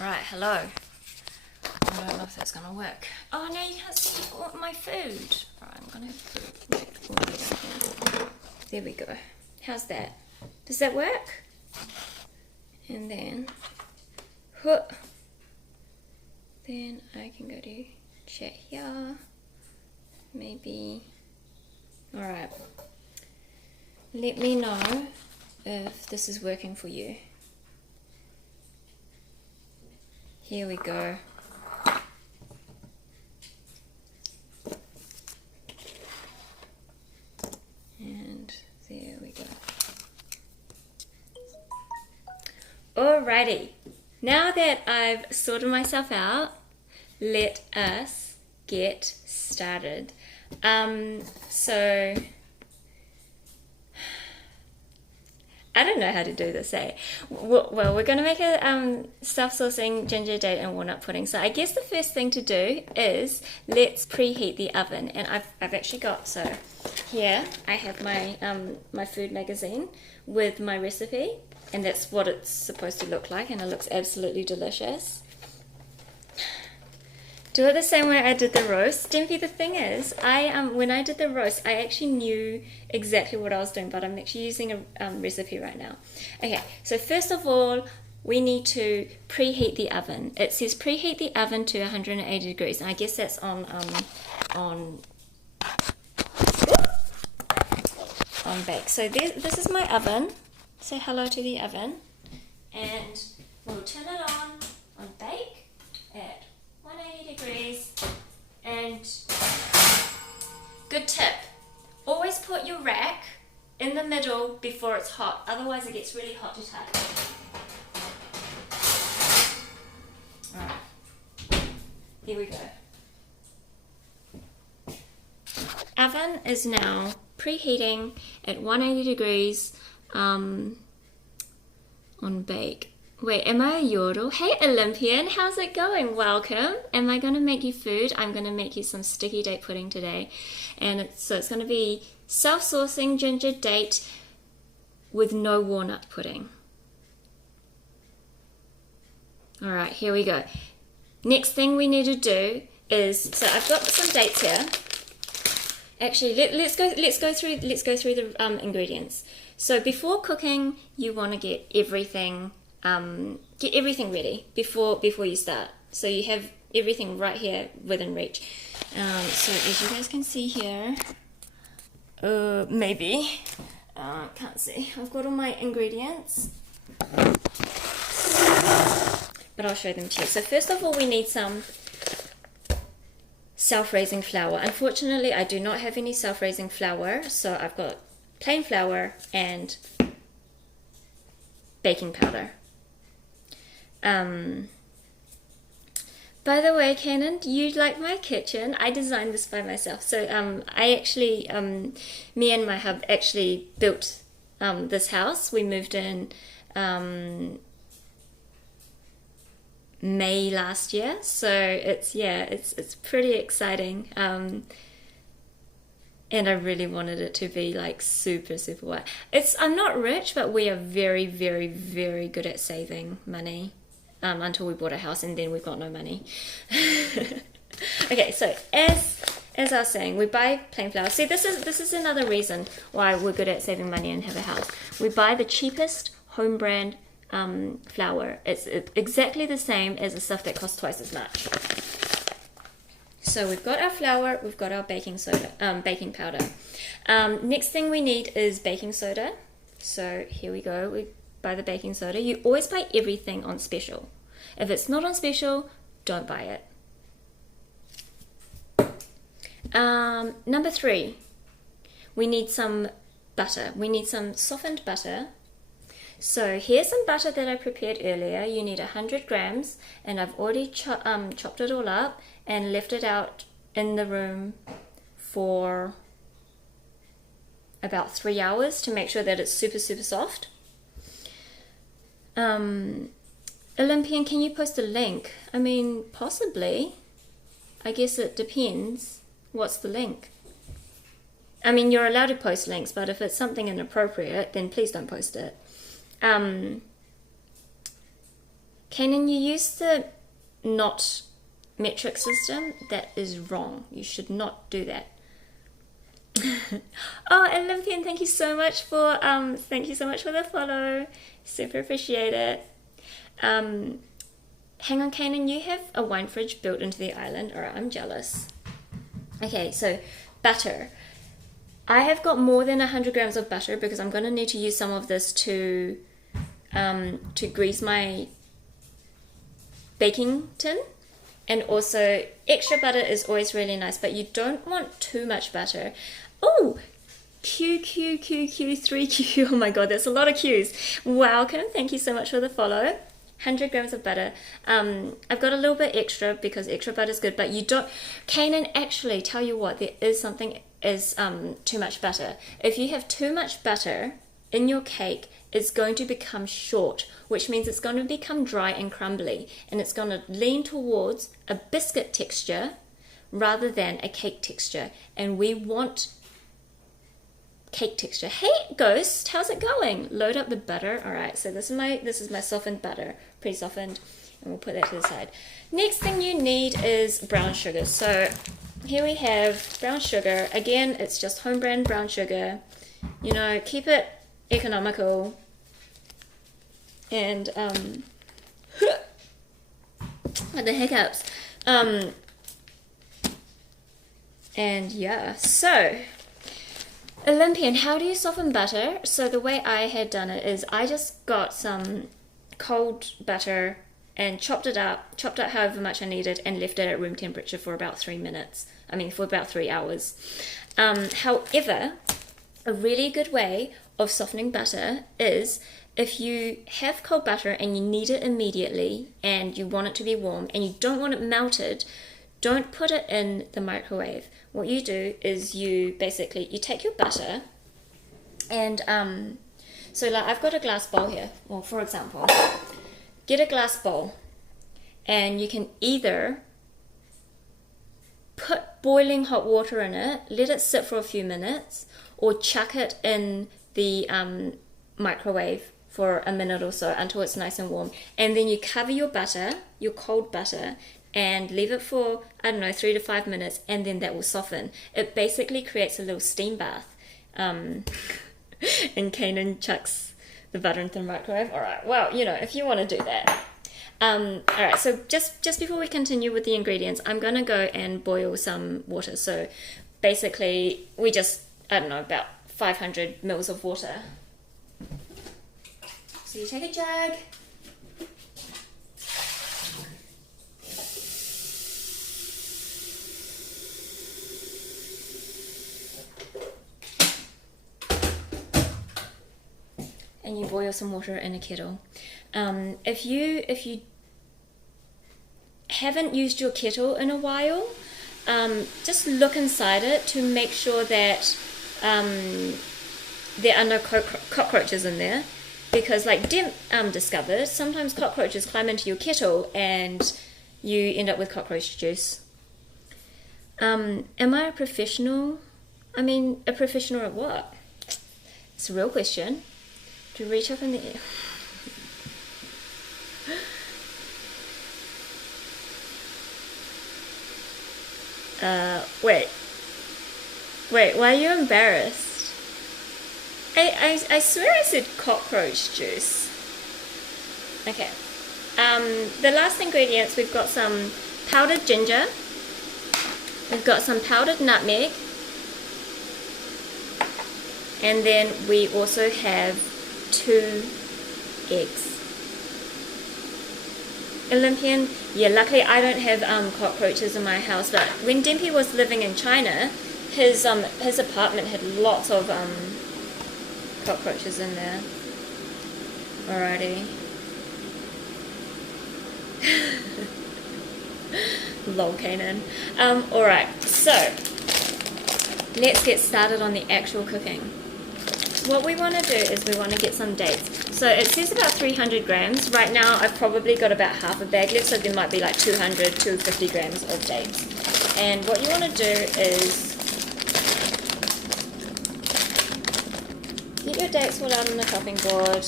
Right, hello. I don't know if that's gonna work. Oh no, you can't see all my food. Right, I'm gonna have food. There we go. How's that? Does that work? And then, then I can go to chat here. Maybe. All right. Let me know if this is working for you. Here we go. And there we go. Alrighty. Now that I've sorted myself out, let us get started. So I don't know how to do this, eh? Well, we're going to make a self-sourcing ginger date and walnut pudding. So I guess the first thing to do is let's preheat the oven. And I've actually got, so here I have my my food magazine with my recipe, and that's what it's supposed to look like, and it looks absolutely delicious. Do it the same way I did the roast. Dempy, the thing is, when I did the roast, I actually knew exactly what I was doing, but I'm actually using a recipe right now. Okay, so first of all, we need to preheat the oven. It says preheat the oven to 180 degrees, and I guess that's on bake. So this is my oven. Say hello to the oven, and we'll turn it on bake at 180 degrees. And good tip, always put your rack in the middle before it's hot, otherwise it gets really hot to touch. Alright, here we go. Oven is now preheating at 180 degrees on bake. Wait, am I a yodel? Hey Olympian, how's it going? Welcome. Am I going to make you food? I'm going to make you some sticky date pudding today. And so it's going to be self-sourcing ginger date with no walnut pudding. Alright, here we go. Next thing we need to do is, so I've got some dates here. Actually, let's go through the ingredients. So before cooking, you want to get everything ready before you start. So you have everything right here within reach. So as you guys can see here, maybe can't see. I've got all my ingredients, but I'll show them to you. So first of all, we need some self-raising flour. Unfortunately, I do not have any self-raising flour, so I've got plain flour and baking powder. By the way, Canon, do you like my kitchen? I designed this by myself. So I actually, me and my hub actually built this house. We moved in May last year, so it's pretty exciting. And I really wanted it to be like super white. I'm not rich, but we are very, very, very good at saving money until we bought a house, and then we've got no money. Okay, so as I was saying, we buy plain flour. See, this is another reason why we're good at saving money and have a house. We buy the cheapest home brand flour. It's exactly the same as the stuff that costs twice as much. So we've got our flour, we've got our baking soda, baking powder. Next thing we need is baking soda. So here we go. We buy the baking soda. You always buy everything on special. If it's not on special, don't buy it. Number 3, we need some butter. We need some softened butter. So here's some butter that I prepared earlier. You need 100 grams, and I've already chopped it all up and left it out in the room for about 3 hours to make sure that it's super soft. Olympian, can you post a link? I mean, possibly. I guess it depends. What's the link? I mean, you're allowed to post links, but if it's something inappropriate, then please don't post it. Kanan, you use the not metric system. That is wrong. You should not do that. Oh, Olympian, thank you so much for the follow. Super appreciate it. Hang on, Kanan, you have a wine fridge built into the island. Alright, I'm jealous. Okay, so butter. I have got more than 100 grams of butter because I'm going to need to use some of this to grease my baking tin. And also, extra butter is always really nice, but you don't want too much butter. Oh, QQQQ3Q. Oh my god, that's a lot of Qs. Welcome, thank you so much for the follow. 100 grams of butter. I've got a little bit extra because extra butter is good, but you don't... Kanan, actually, tell you what, there is something is too much butter. If you have too much butter in your cake, it's going to become short, which means it's going to become dry and crumbly, and it's going to lean towards a biscuit texture rather than a cake texture, and we want cake texture. Hey Ghost, how's it going? Load up the butter. All right, so this is my softened butter, pre-softened, and we'll put that to the side. Next thing you need is brown sugar. So here we have brown sugar. Again, it's just home brand brown sugar. You know, keep it economical. And what the hiccups. And yeah, so Olympian, how do you soften butter? So the way I had done it is I just got some cold butter and chopped it out however much I needed and left it at room temperature for about 3 minutes. I mean, for about 3 hours. However, a really good way of softening butter is if you have cold butter and you need it immediately and you want it to be warm and you don't want it melted, don't put it in the microwave. What you do is you take your butter and so like I've got a glass bowl here. Well, for example, get a glass bowl and you can either put boiling hot water in it, let it sit for a few minutes, or chuck it in the microwave for a minute or so until it's nice and warm, and then you cover your butter, your cold butter, and leave it for, I don't know, 3 to 5 minutes, and then that will soften. It basically creates a little steam bath. And Kanan chucks the butter into the microwave. Alright, well, you know, if you want to do that. Alright, so just before we continue with the ingredients, I'm going to go and boil some water. So basically, we just, I don't know, about 500 mils of water. So you take a jug. And you boil some water in a kettle. If you haven't used your kettle in a while, just look inside it to make sure that there are no cockroaches in there, because like Dem discovered, sometimes cockroaches climb into your kettle and you end up with cockroach juice. Am I a professional? I mean, a professional at what? It's a real question. To reach up in the air. Wait, why are you embarrassed? I swear I said cockroach juice. Okay. The last ingredients, we've got some powdered ginger. We've got some powdered nutmeg. And then we also have 2 eggs. Olympian, yeah, luckily I don't have cockroaches in my house, but when Dempy was living in China, his apartment had lots of cockroaches in there. Alrighty. Lol, Kanan. Alright, so let's get started on the actual cooking. What we want to do is we want to get some dates. So it says about 300 grams. Right now I've probably got about half a bag left, so there might be like 200, 250 grams of dates. And what you want to do is get your dates all out on the chopping board.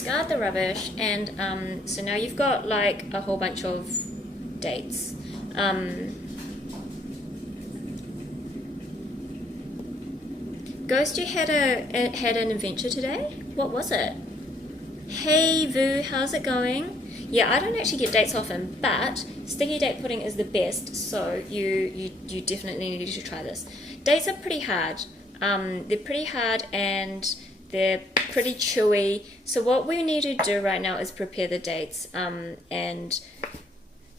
discard the rubbish, and so now you've got like a whole bunch of dates. Ghost, you had an adventure today? What was it? Hey Vu, how's it going? Yeah, I don't actually get dates often, but sticky date pudding is the best, so you definitely need to try this. Dates are pretty hard. They're pretty hard and they're pretty chewy. So what we need to do right now is prepare the dates. And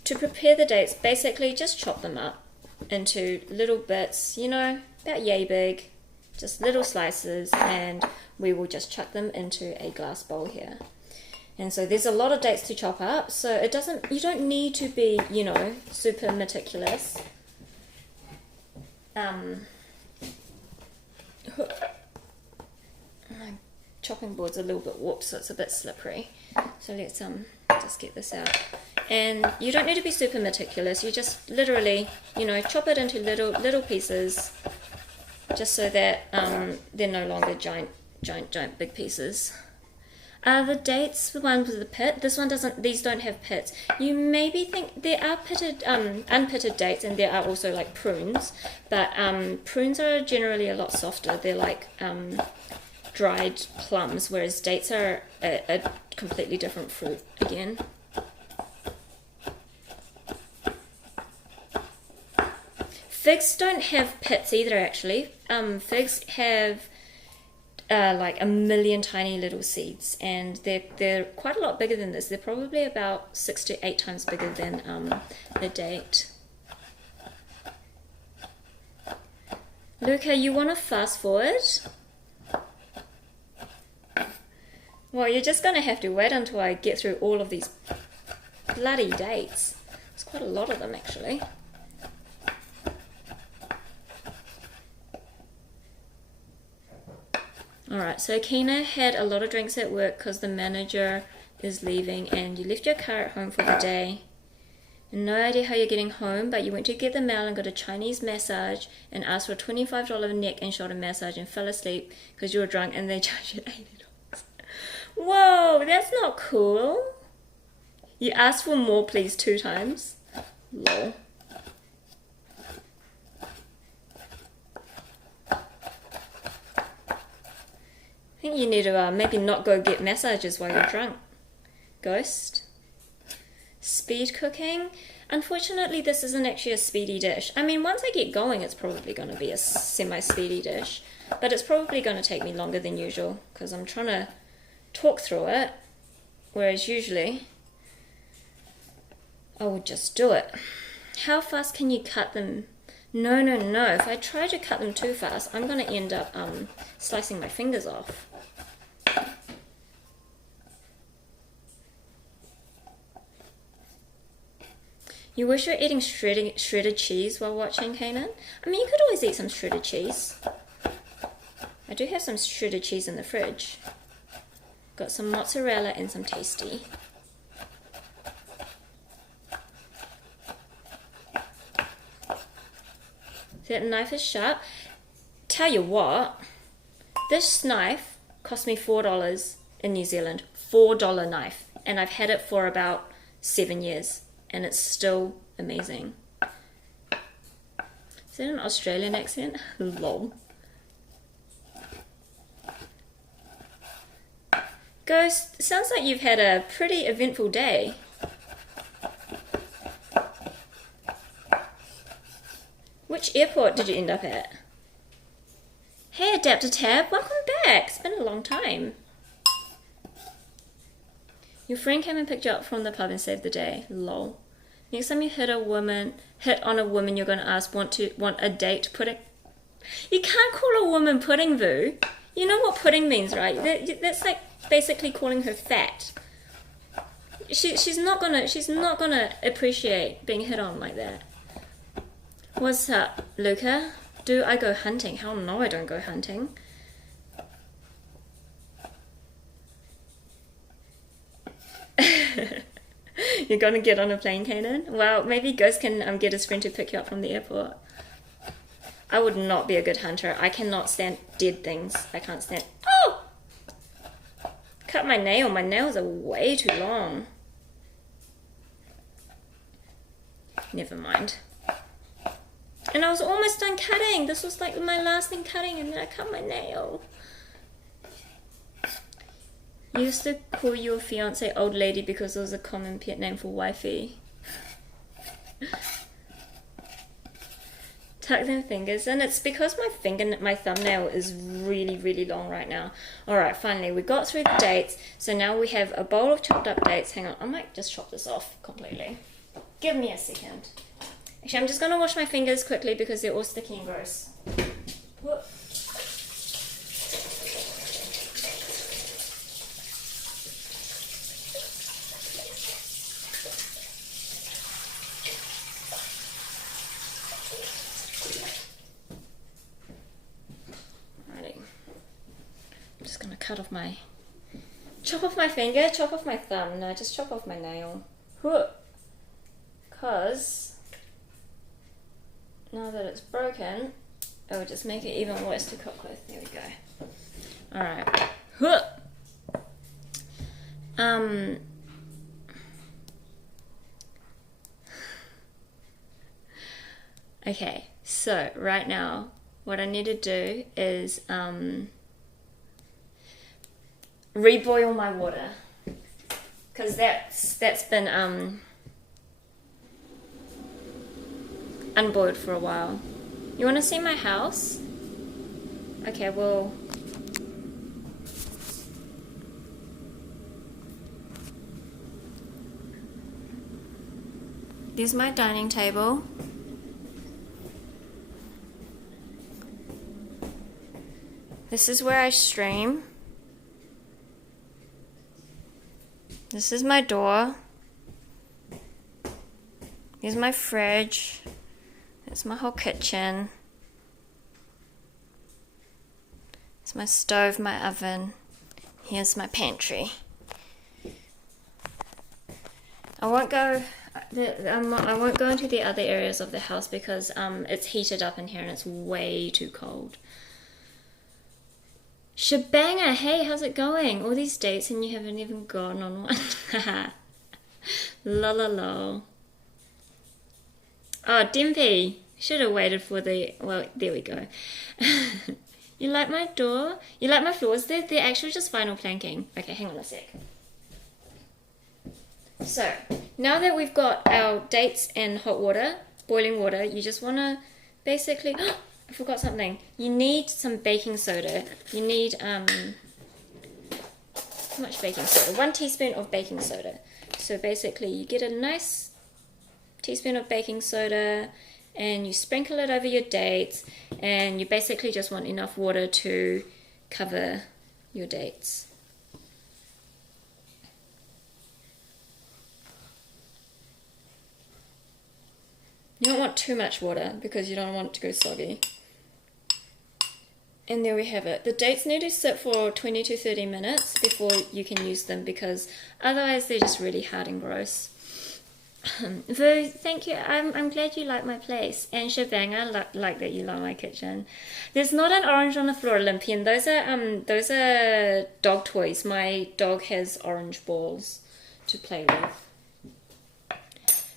to prepare the dates, basically just chop them up into little bits, you know, about yay big. Just little slices, and we will just chuck them into a glass bowl here. And so there's a lot of dates to chop up, so you don't need to be, you know, super meticulous. My chopping board's a little bit warped, so it's a bit slippery. So let's just get this out. And you don't need to be super meticulous. You just literally, you know, chop it into little pieces. Just so that they're no longer giant big pieces. The dates, the one with the pit, these don't have pits. You maybe think there are pitted, unpitted dates, and there are also like prunes, but prunes are generally a lot softer. They're like dried plums, whereas dates are a completely different fruit again. Figs don't have pits either, actually. Figs have like a million tiny little seeds, and they're quite a lot bigger than this. They're probably about 6 to 8 times bigger than the date. Luca, you want to fast forward? Well, you're just going to have to wait until I get through all of these bloody dates. There's quite a lot of them, actually. Alright, so Kina had a lot of drinks at work because the manager is leaving, and you left your car at home for the day. And no idea how you're getting home, but you went to get the mail and got a Chinese massage and asked for a $25 neck and shoulder massage and fell asleep because you were drunk and they charged you $80. Whoa, that's not cool. You asked for more, please, 2 times. Lol. I think you need to maybe not go get massages while you're drunk. Ghost. Speed cooking. Unfortunately, this isn't actually a speedy dish. I mean, once I get going, it's probably going to be a semi-speedy dish. But it's probably going to take me longer than usual because I'm trying to talk through it. Whereas usually, I would just do it. How fast can you cut them? No. If I try to cut them too fast, I'm going to end up slicing my fingers off. You wish you were eating shredded cheese while watching, Kanan? I mean, you could always eat some shredded cheese. I do have some shredded cheese in the fridge. Got some mozzarella and some tasty. That knife is sharp. Tell you what, this knife cost me $4 in New Zealand. $4 knife. And I've had it for about 7 years. And it's still amazing. Is that an Australian accent? Lol. Ghost, sounds like you've had a pretty eventful day. Which airport did you end up at? Hey Adapter Tab, welcome back. It's been a long time. Your friend came and picked you up from the pub and saved the day. Lol. Next time you hit on a woman, you're going to ask, want a date pudding? You can't call a woman pudding, Vu. You know what pudding means, right? That's like basically calling her fat. She's not gonna appreciate being hit on like that. What's up, Luca? Do I go hunting? Hell no, I don't go hunting. You're gonna get on a plane, Kanan? Well, maybe Ghost can get his friend to pick you up from the airport. I would not be a good hunter. I cannot stand dead things. I can't stand... Oh! cut my nail. My nails are way too long. Never mind. And I was almost done cutting. This was like my last thing cutting, and then I cut my nail. You used to call your fiance old lady because it was a common pet name for wifey. Tuck them fingers in. It's because my thumbnail is really, really long right now. Alright, finally, we got through the dates. So now we have a bowl of chopped up dates. Hang on, I might just chop this off completely. Give me a second. Actually, I'm just going to wash my fingers quickly because they're all sticky and gross. Whoop. Chop off my finger, chop off my thumb. No, just chop off my nail. Because now that it's broken, it will just make it even worse to cook with. There we go. Alright. Okay, so right now what I need to do is reboil my water, because that's been unboiled for a while. You want to see my house? Okay, well, there's my dining table. This is where I stream. This is my door. Here's my fridge. There's my whole kitchen. There's my stove, my oven. Here's my pantry. I won't go into the other areas of the house because it's heated up in here and it's way too cold. Shabanger, hey, how's it going? All these dates and you haven't even gone on one. La la la. Oh, Dimpy, should have waited for the, well, there we go. You like my door? You like my floors? They're actually just vinyl planking. Okay, hang on a sec. So, now that we've got our dates and hot water, boiling water, you just want to basically... I forgot something. You need some baking soda. You need, how much baking soda? 1 teaspoon of baking soda. So basically you get a nice teaspoon of baking soda and you sprinkle it over your dates, and you basically just want enough water to cover your dates. You don't want too much water because you don't want it to go soggy. And there we have it. The dates need to sit for 20 to 30 minutes before you can use them, because otherwise they're just really hard and gross. Vu, thank you. I'm glad you like my place. And Shabanga, like that you like my kitchen. There's not an orange on the floor, Olympian. Those are dog toys. My dog has orange balls to play with.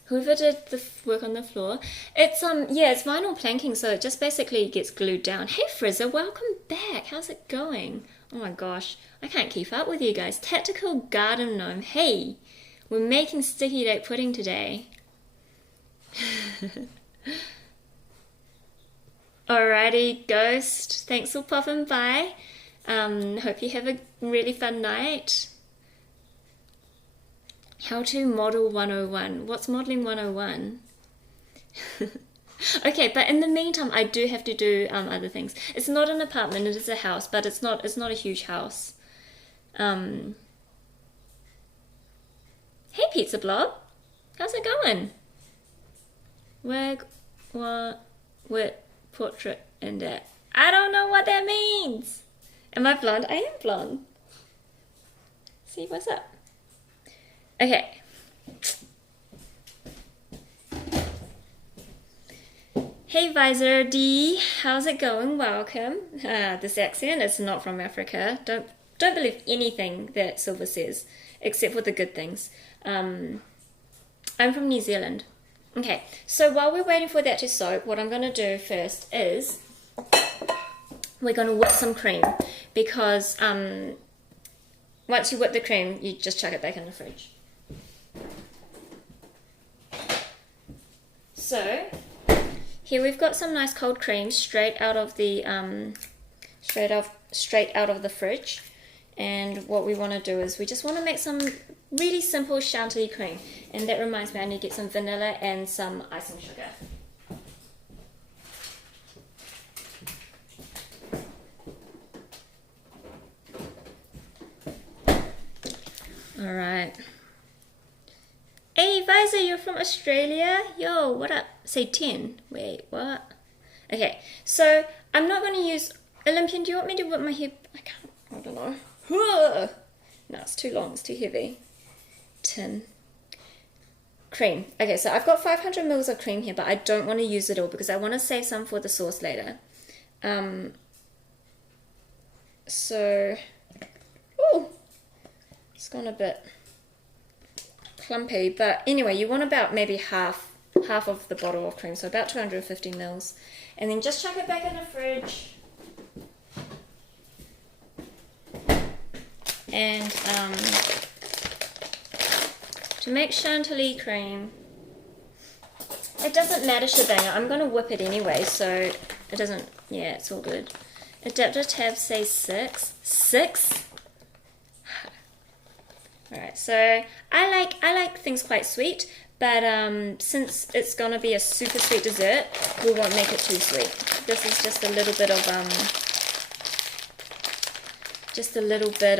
Whoever did the work on the floor, it's yeah, it's vinyl planking, so it just basically gets glued down. Hey Frizzer, welcome back. How's it going? Oh my gosh, I can't keep up with you guys. Tactical Garden Gnome. Hey, we're making sticky date pudding today. Alrighty, Ghost. Thanks for popping by. Hope you have a really fun night. How to model 101. What's modeling 101? Okay, but in the meantime, I do have to do other things. It's not an apartment, it is a house, but it's not a huge house. Hey Pizza Blob, how's it going? Wag, what portrait in that? I don't know what that means. Am I blonde? I am blonde. See, what's up? Okay. Hey Visor D, how's it going? Welcome. This accent is not from Africa. Don't don't believe anything that Silver says, except for the good things. I'm from New Zealand. Okay, so while we're waiting for that to soak, what I'm going to do first is we're going to whip some cream, because once you whip the cream, you just chuck it back in the fridge. So here we've got some nice cold cream straight out of the straight out of the fridge. And what we want to do is we just want to make some really simple chantilly cream. And that reminds me, I need to get some vanilla and some icing sugar. Alright. Hey Visor, you're from Australia? Yo, what up? Say 10. Wait, what? Okay, so I'm not going to use... Olympian, do you want me to whip my hair? I can't, I don't know. No, it's too long, it's too heavy. Tin. Cream. Okay, so I've got 500 mils of cream here, but I don't want to use it all because I want to save some for the sauce later. So, ooh, it's gone a bit clumpy, but anyway, you want about maybe half of the bottle of cream, so about 250 mils, and then just chuck it back in the fridge. And to make chantilly cream, it doesn't matter, Shabanga, I'm going to whip it anyway, so it doesn't, yeah, it's all good. Adapter tab says 6. 6? Alright, so I like things quite sweet, but since it's going to be a super sweet dessert, we won't make it too sweet. This is just a little bit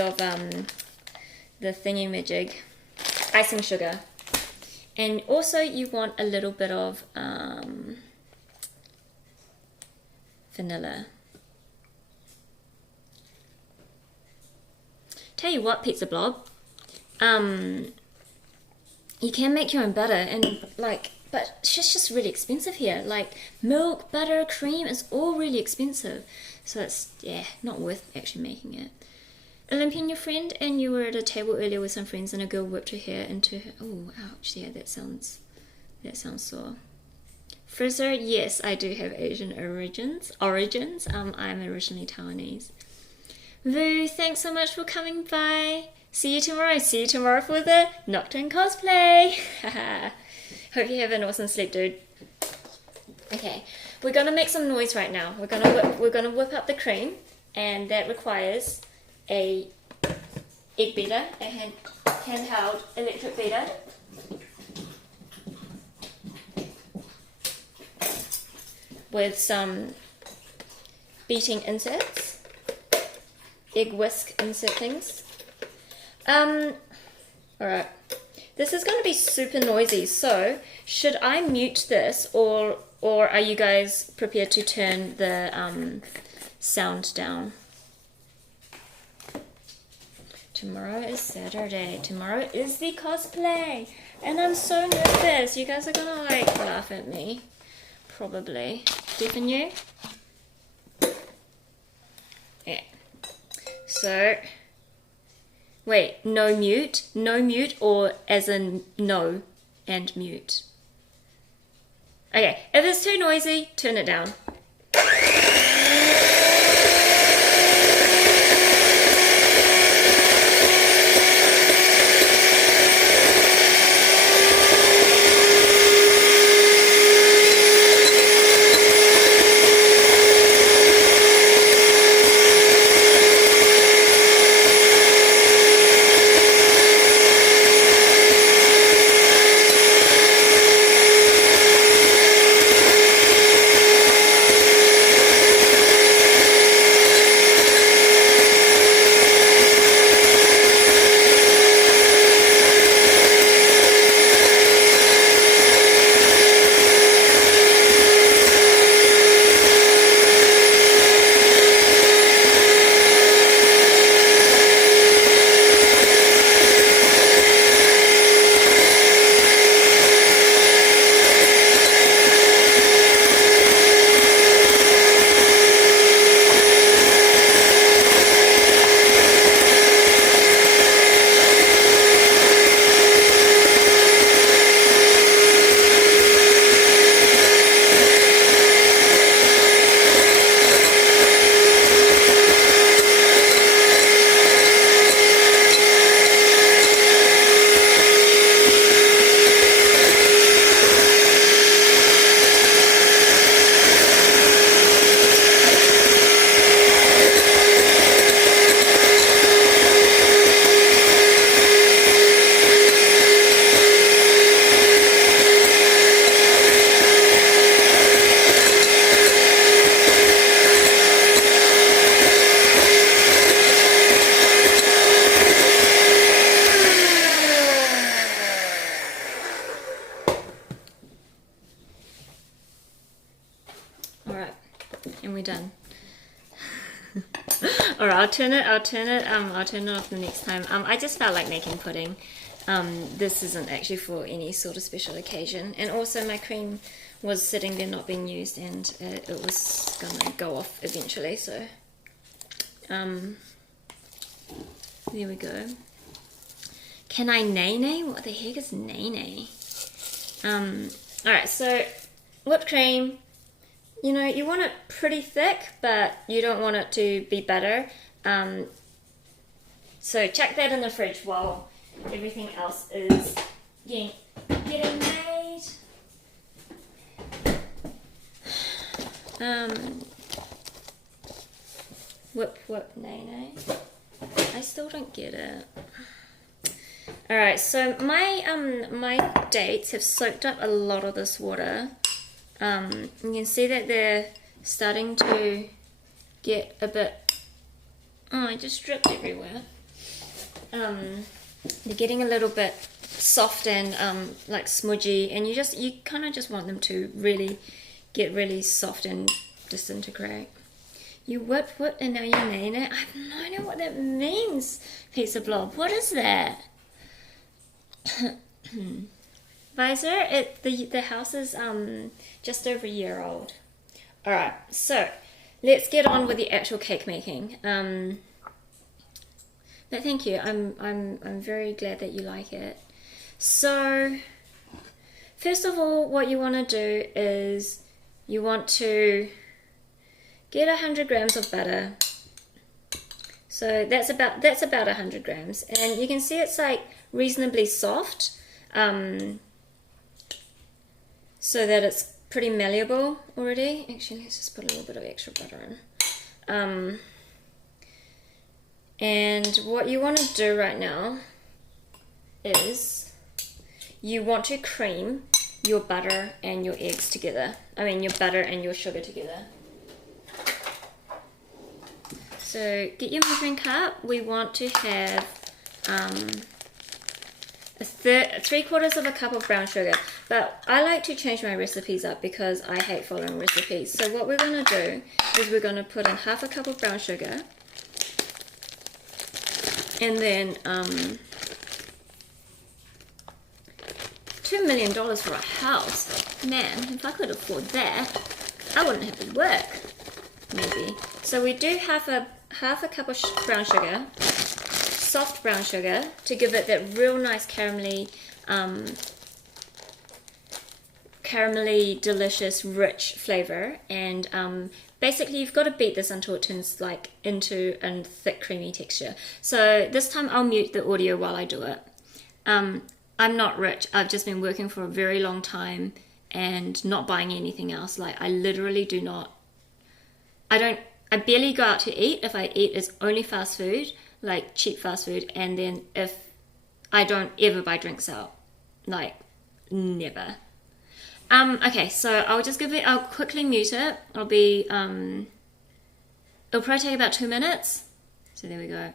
of the thingy-majig, icing sugar. And also you want a little bit of vanilla. Tell you what, Pizza Blob, you can make your own butter, and but it's just really expensive here. Like milk, butter, cream, it's all really expensive. So it's, yeah, not worth actually making it. Olympian, your friend, and you were at a table earlier with some friends and a girl whipped her hair into her... Oh, ouch, yeah, that sounds sore. Frizzer, yes, I do have Asian origins. I'm originally Taiwanese. Vu, thanks so much for coming by. See you tomorrow for the Nocturne cosplay. Hope you have an awesome sleep, dude. Okay, we're gonna make some noise right now. We're gonna whip up the cream, and that requires a egg beater, a handheld electric beater. With some beating inserts, egg whisk insert things. Alright, this is going to be super noisy, so should I mute this, or are you guys prepared to turn the sound down? Tomorrow is Saturday. Tomorrow is the cosplay. And I'm so nervous. You guys are gonna laugh at me. Probably. Deepen you? Yeah. So, wait, no mute? No mute, or as in no and mute? Okay, if it's too noisy, turn it down. Or I'll turn it off the next time. I just felt like making pudding. This isn't actually for any sort of special occasion. And also my cream was sitting there not being used, and it was gonna go off eventually, so there we go. Can I nay-nay? What the heck is nay-nay? Alright, so whipped cream, you know, you want it pretty thick, but you don't want it to be butter. So chuck that in the fridge while everything else is getting made. Whip, nay. I still don't get it. Alright, so my dates have soaked up a lot of this water. You can see that they're starting to get a bit... Oh, I just dripped everywhere. They're getting a little bit soft and like smudgy, and you kind of just want them to really get really soft and disintegrate. You whip, and now you nail it. I have no idea what that means, pizza blob. What is that? Visor, the house is just over a year old. Alright, so let's get on with the actual cake making. But thank you. I'm very glad that you like it. So first of all, what you want to do is you want to get 100 grams of butter. So that's about 100 grams, and you can see it's like reasonably soft, so that it's pretty malleable already. Actually, let's just put a little bit of extra butter in. And what you want to do right now is you want to cream your butter and your eggs together. I mean, your butter and your sugar together. So get your measuring cup. We want to have 3/4 of a cup of brown sugar. But I like to change my recipes up because I hate following recipes. So what we're going to do is we're going to put in 1/2 cup of brown sugar. And then $2 million for a house. Man, if I could afford that, I wouldn't have to work. Maybe. So we do have a 1/2 cup of brown sugar, soft brown sugar, to give it that real nice caramelly delicious rich flavor. And basically you've got to beat this until it turns like into a thick creamy texture. So this time I'll mute the audio while I do it. I'm not rich. I've just been working for a very long time and not buying anything else. Like I literally do not, I barely go out to eat. If I eat, it's only fast food, like cheap fast food. And then if I don't ever buy drinks out, like never. Okay, so I'll quickly mute it. It'll probably take about 2 minutes. So there we go.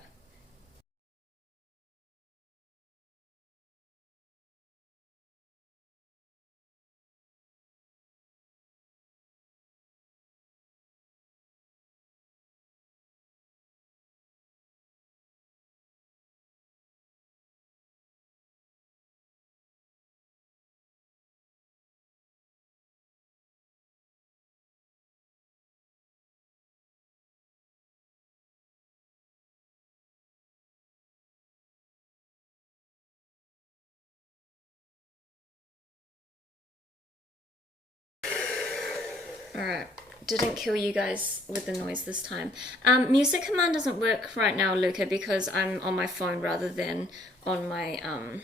Alright, didn't kill you guys with the noise this time. Music command doesn't work right now, Luca, because I'm on my phone rather than on my on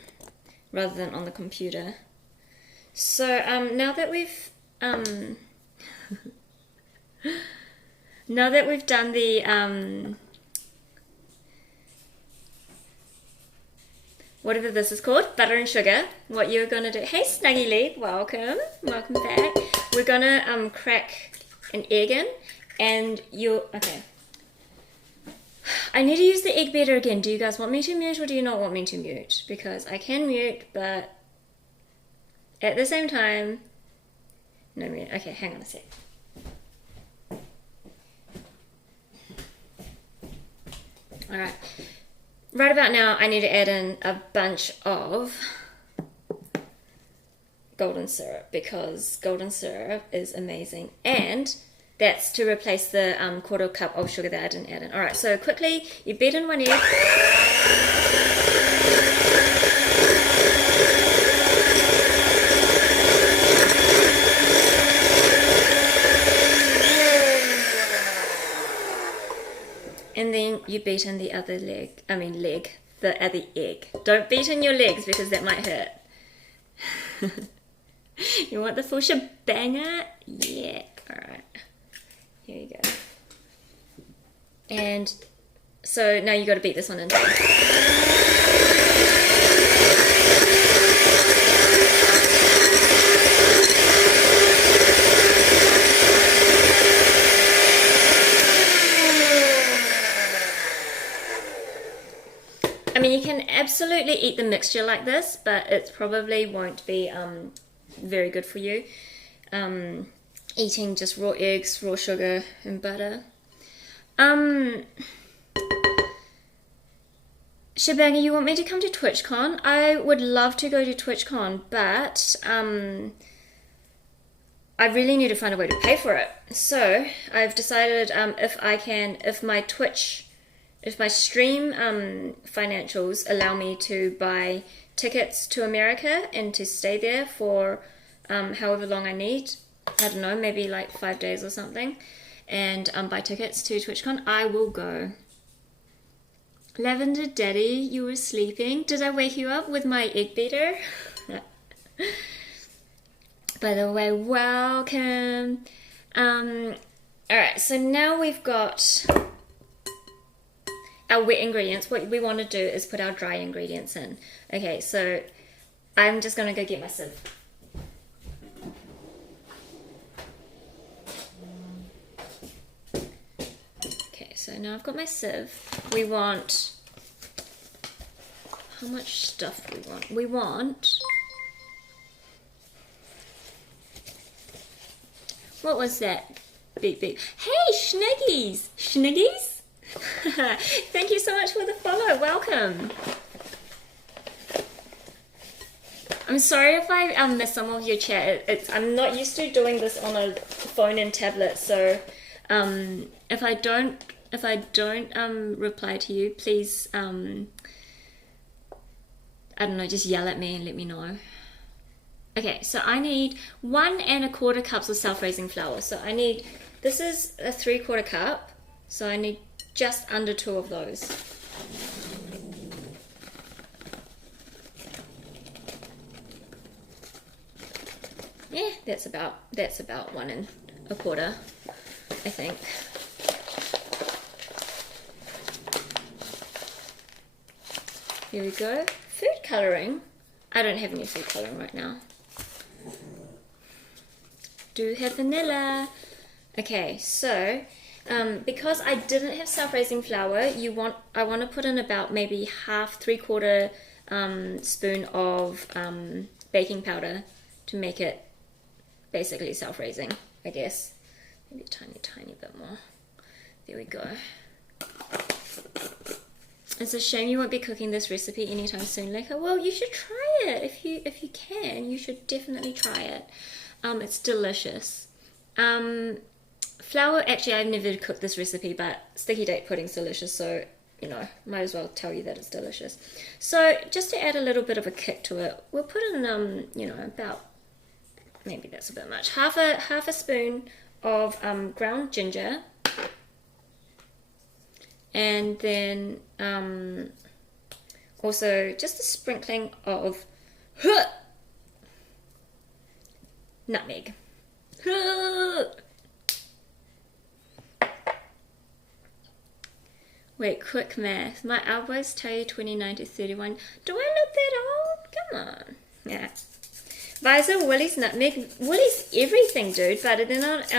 the computer. So now that we've done the whatever this is called, butter and sugar, what you're gonna do, hey Snuggy Leg, welcome back. We're gonna crack an egg in, and okay. I need to use the egg beater again. Do you guys want me to mute or do you not want me to mute? Because I can mute, but at the same time, no mute. Okay, hang on a sec. All right. Right about now, I need to add in a bunch of golden syrup because golden syrup is amazing, and that's to replace the quarter cup of sugar that I didn't add in. All right, so quickly, you beat in 1 egg. And then you beat in the other leg, the other egg. Don't beat in your legs because that might hurt. You want the full shebanger? Yeah, alright. Here you go. And so now you got to beat this one in. I mean, you can absolutely eat the mixture like this, but it probably won't be very good for you. Eating just raw eggs, raw sugar, and butter. Shebanga, you want me to come to TwitchCon? I would love to go to TwitchCon, but I really need to find a way to pay for it. So I've decided if my stream financials allow me to buy tickets to America and to stay there for however long I need, I don't know, maybe like 5 days or something, and buy tickets to TwitchCon, I will go. Lavender Daddy, you were sleeping. Did I wake you up with my egg beater? By the way, welcome. Alright, so now we've got our wet ingredients. What we want to do is put our dry ingredients in. Okay, so I'm just going to go get my sieve. Okay, so now I've got my sieve. We want... How much stuff do we want? We want... What was that? Beep beep. Hey, Schniggies! Schniggies? Thank you so much for the follow. Welcome. I'm sorry if I missed some of your chat. I'm not used to doing this on a phone and tablet, so if I don't reply to you, please I don't know, just yell at me and let me know. Okay, so I need 1 1/4 cups of self-raising flour. So I need, this is a 3/4 cup, so I need just under 2 of those. Yeah, that's about 1 1/4, I think. Here we go. Food coloring. I don't have any food coloring right now. Do have vanilla. Okay, so because I didn't have self-raising flour, I want to put in about maybe 3/4 spoon of baking powder to make it basically self-raising, I guess. Maybe a tiny bit more. There we go. It's a shame you won't be cooking this recipe anytime soon, Leka. Well, you should try it if you can. You should definitely try it. It's delicious. Flour, actually, I've never cooked this recipe, but sticky date pudding's delicious, so, you know, might as well tell you that it's delicious. So, just to add a little bit of a kick to it, we'll put in, you know, about, maybe that's a bit much, half a spoon of ground ginger, and then also just a sprinkling of nutmeg. Wait, quick math. My elbows tell you 29 to 31. Do I look that old? Come on. Yeah. Visor, Woolies, nutmeg. Woolies everything, dude, but they're not,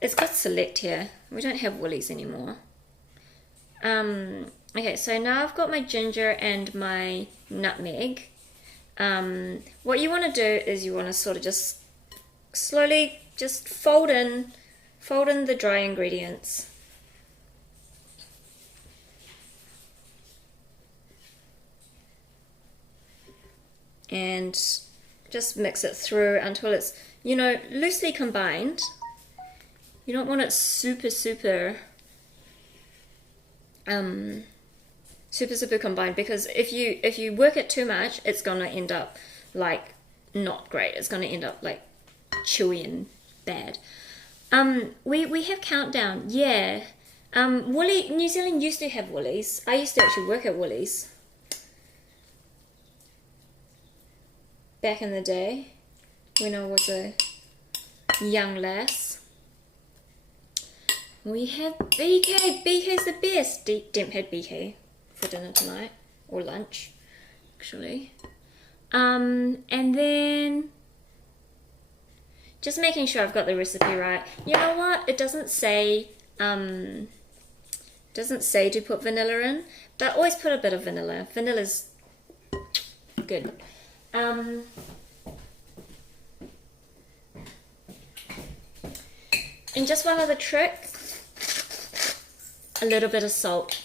it's got select here. We don't have Woolies anymore. Okay, so now I've got my ginger and my nutmeg. What you want to do is you want to sort of just slowly just fold in the dry ingredients. and just mix it through until it's, loosely combined. You don't want it super combined, because if you work it too much, it's gonna end up like not great. It's gonna end up like chewy and bad. We have Countdown, yeah. New Zealand used to have Woolies. I used to actually work at Woolies back in the day when I was a young lass. We have BK. BK's the best. Demp had BK for dinner tonight, or lunch, actually. And then just making sure I've got the recipe right. You know what? It doesn't say to put vanilla in, but always put a bit of vanilla. Vanilla's good. And just one other trick. A little bit of salt.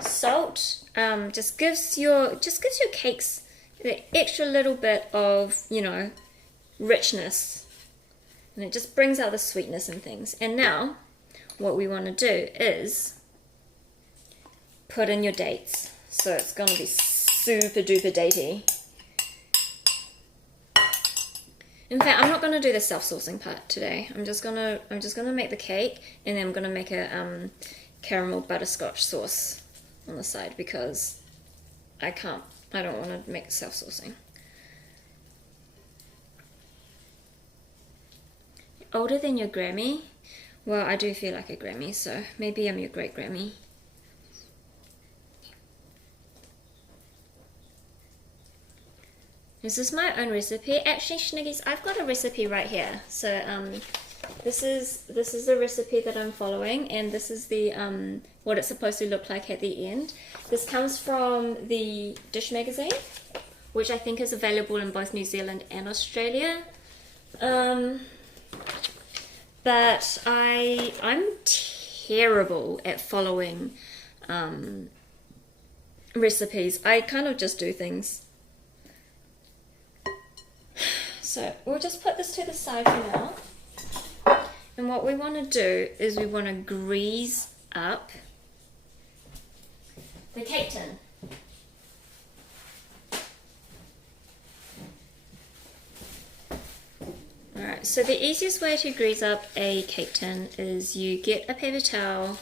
Salt just gives your cakes the extra little bit of, richness, and it just brings out the sweetness and things. And now what we want to do is put in your dates. So it's going to be super duper datey. In fact, I'm not going to do the self-saucing part today. I'm just gonna make the cake, and then I'm gonna make a caramel butterscotch sauce on the side, because I don't want to make self-saucing. Older than your Grammy? Well, I do feel like a Grammy, so maybe I'm your great Grammy. This is my own recipe. Actually, Schniggies, I've got a recipe right here. So this is the recipe that I'm following, and this is the what it's supposed to look like at the end. This comes from the Dish magazine, which I think is available in both New Zealand and Australia. But I'm terrible at following recipes. I kind of just do things. So we'll just put this to the side for now. And what we want to do is we want to grease up the cake tin. Alright, so the easiest way to grease up a cake tin is you get a paper towel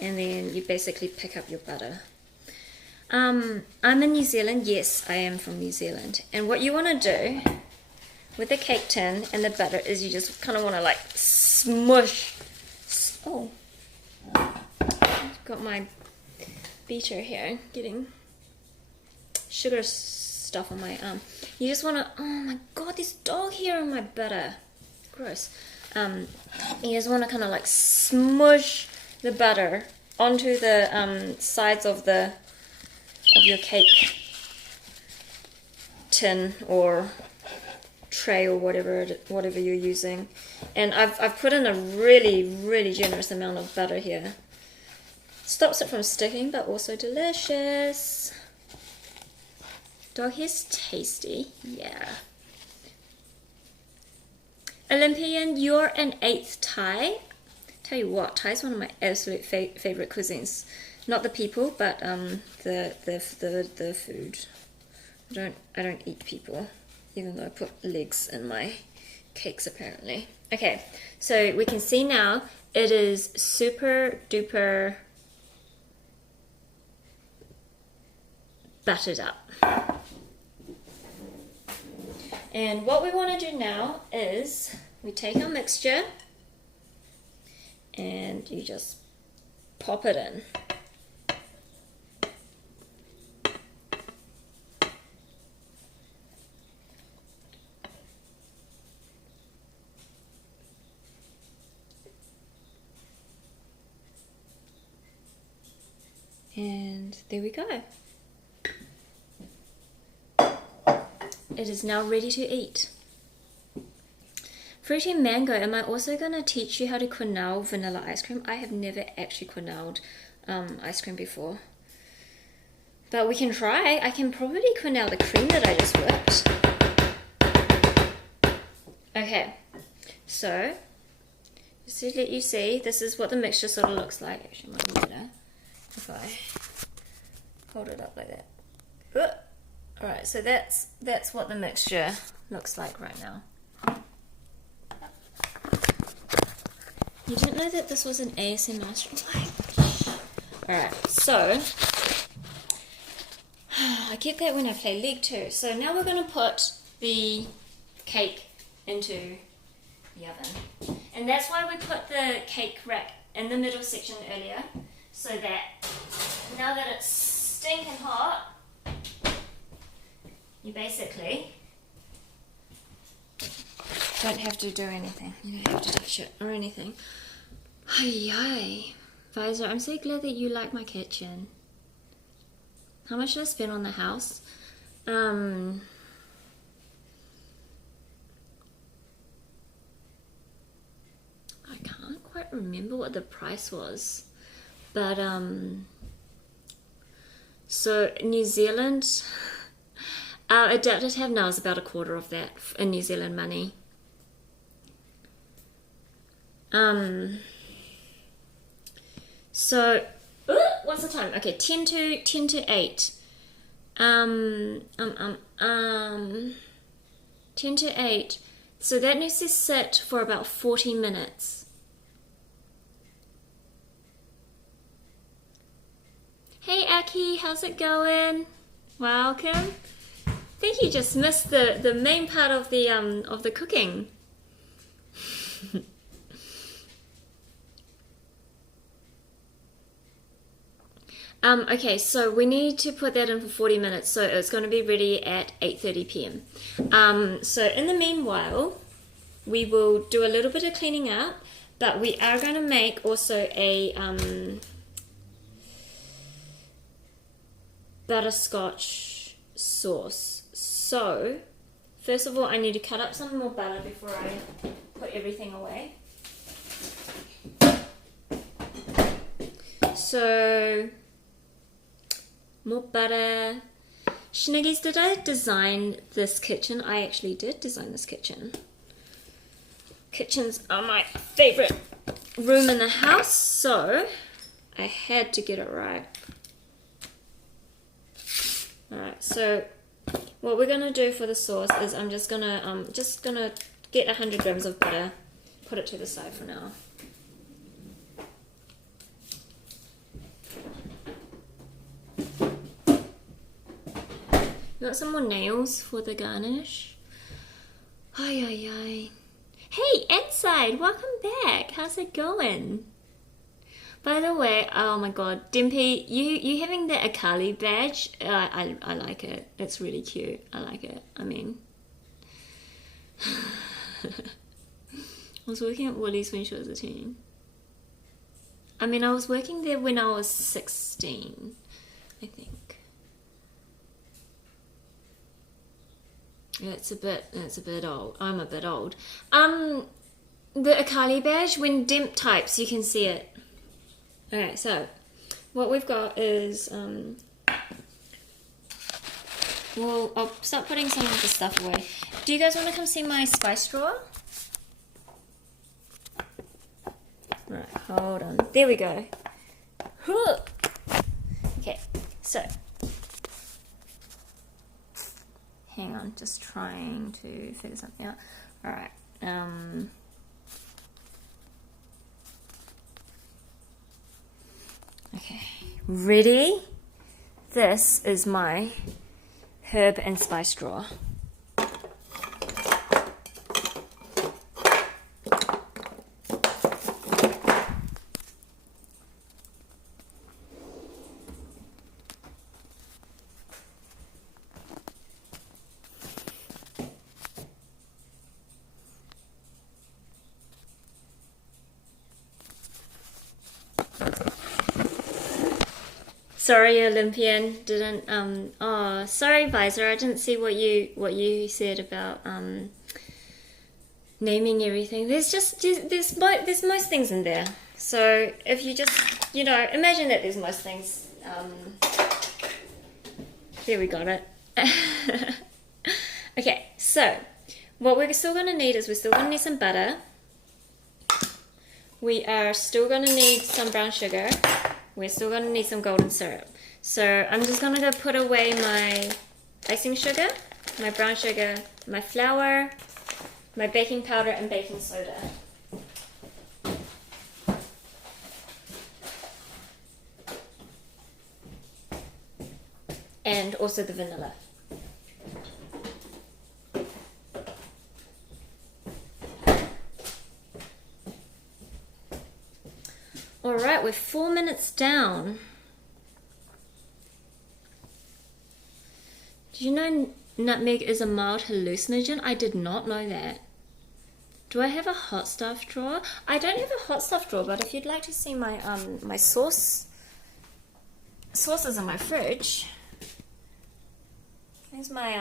and then you basically pick up your butter. I'm in New Zealand. Yes, I am from New Zealand. And what you want to do with the cake tin and the butter is you just kind of want to like smush. Oh, I've got my beater here getting sugar stuff on my arm. You just want to, oh my god, this dog hair on my butter, gross. You just want to kind of like smush the butter onto the sides of your cake tin or tray or whatever you're using. And I've put in a really generous amount of butter here. Stops it from sticking, but also delicious. Dog hair's tasty, yeah. Olympian, you're an 8th Thai. Tell you what, Thai is one of my absolute favorite cuisines. Not the people, but the food. I don't eat people, even though I put legs in my cakes apparently. Okay, so we can see now it is super duper buttered up. And what we want to do now is we take our mixture and you just pop it in. And there we go. It is now ready to eat. Fruity mango, am I also going to teach you how to quenelle vanilla ice cream? I have never actually quenelled ice cream before. But we can try. I can probably quenelle the cream that I just whipped. Okay, so just to let you see, this is what the mixture sort of looks like. Actually, it might be better if I hold it up like that. Alright, so that's what the mixture looks like right now. You didn't know that this was an ASMR stream? Alright, so I get that when I play League too. So now we're going to put the cake into the oven. And that's why we put the cake rack in the middle section earlier, so that now that it's stinking hot, you basically don't have to do anything. You don't have to touch it or anything. Hi, Visor, I'm so glad that you like my kitchen. How much did I spend on the house? I can't quite remember what the price was, but so New Zealand, our adapted tab now is about a quarter of that in New Zealand money. So what's the time? Okay, 10 to 8. 10 to 8. So that needs to sit for about 40 minutes. Hey Aki, how's it going? Welcome. I think you just missed the main part of the cooking. Okay, so we need to put that in for 40 minutes, so it's going to be ready at 8:30 p.m. So in the meanwhile, we will do a little bit of cleaning up, but we are going to make also a butterscotch sauce. So first of all, I need to cut up some more butter before I put everything away. So more butter. Shniggies, did I design this kitchen? I actually did design this kitchen. Kitchens are my favorite room in the house, so I had to get it right. Alright, so what we're gonna do for the sauce is I'm just gonna get 100 grams of butter, put it to the side for now. You want some more nails for the garnish? Hi. Hey, Inside, welcome back. How's it going? By the way, oh my god, Dimpy, you having the Akali badge? I like it. It's really cute. I like it. I mean, I was working at Woolies when she was a teen. I mean, I was working there when I was 16, I think. It's a bit old. I'm a bit old. The Akali badge, when Dimp types, you can see it. Okay, so what we've got is, well, I'll start putting some of the stuff away. Do you guys want to come see my spice drawer? Right, hold on. There we go. Okay, so hang on, just trying to figure something out. Alright, okay, ready? This is my herb and spice drawer. Sorry, Olympian, didn't oh, sorry, Visor, I didn't see what you said about naming everything. There's most things in there. So if you just, imagine that there's most things There, we got it. Okay, so what we're still going to need is we're still going to need some butter. We are still going to need some brown sugar. We're still going to need some golden syrup. So I'm just going to go put away my icing sugar, my brown sugar, my flour, my baking powder, and baking soda. And also the vanilla. Alright, we're 4 minutes down. Do you know nutmeg is a mild hallucinogen? I did not know that. Do I have a hot stuff drawer? I don't have a hot stuff drawer, but if you'd like to see my my sauces in my fridge. Here's my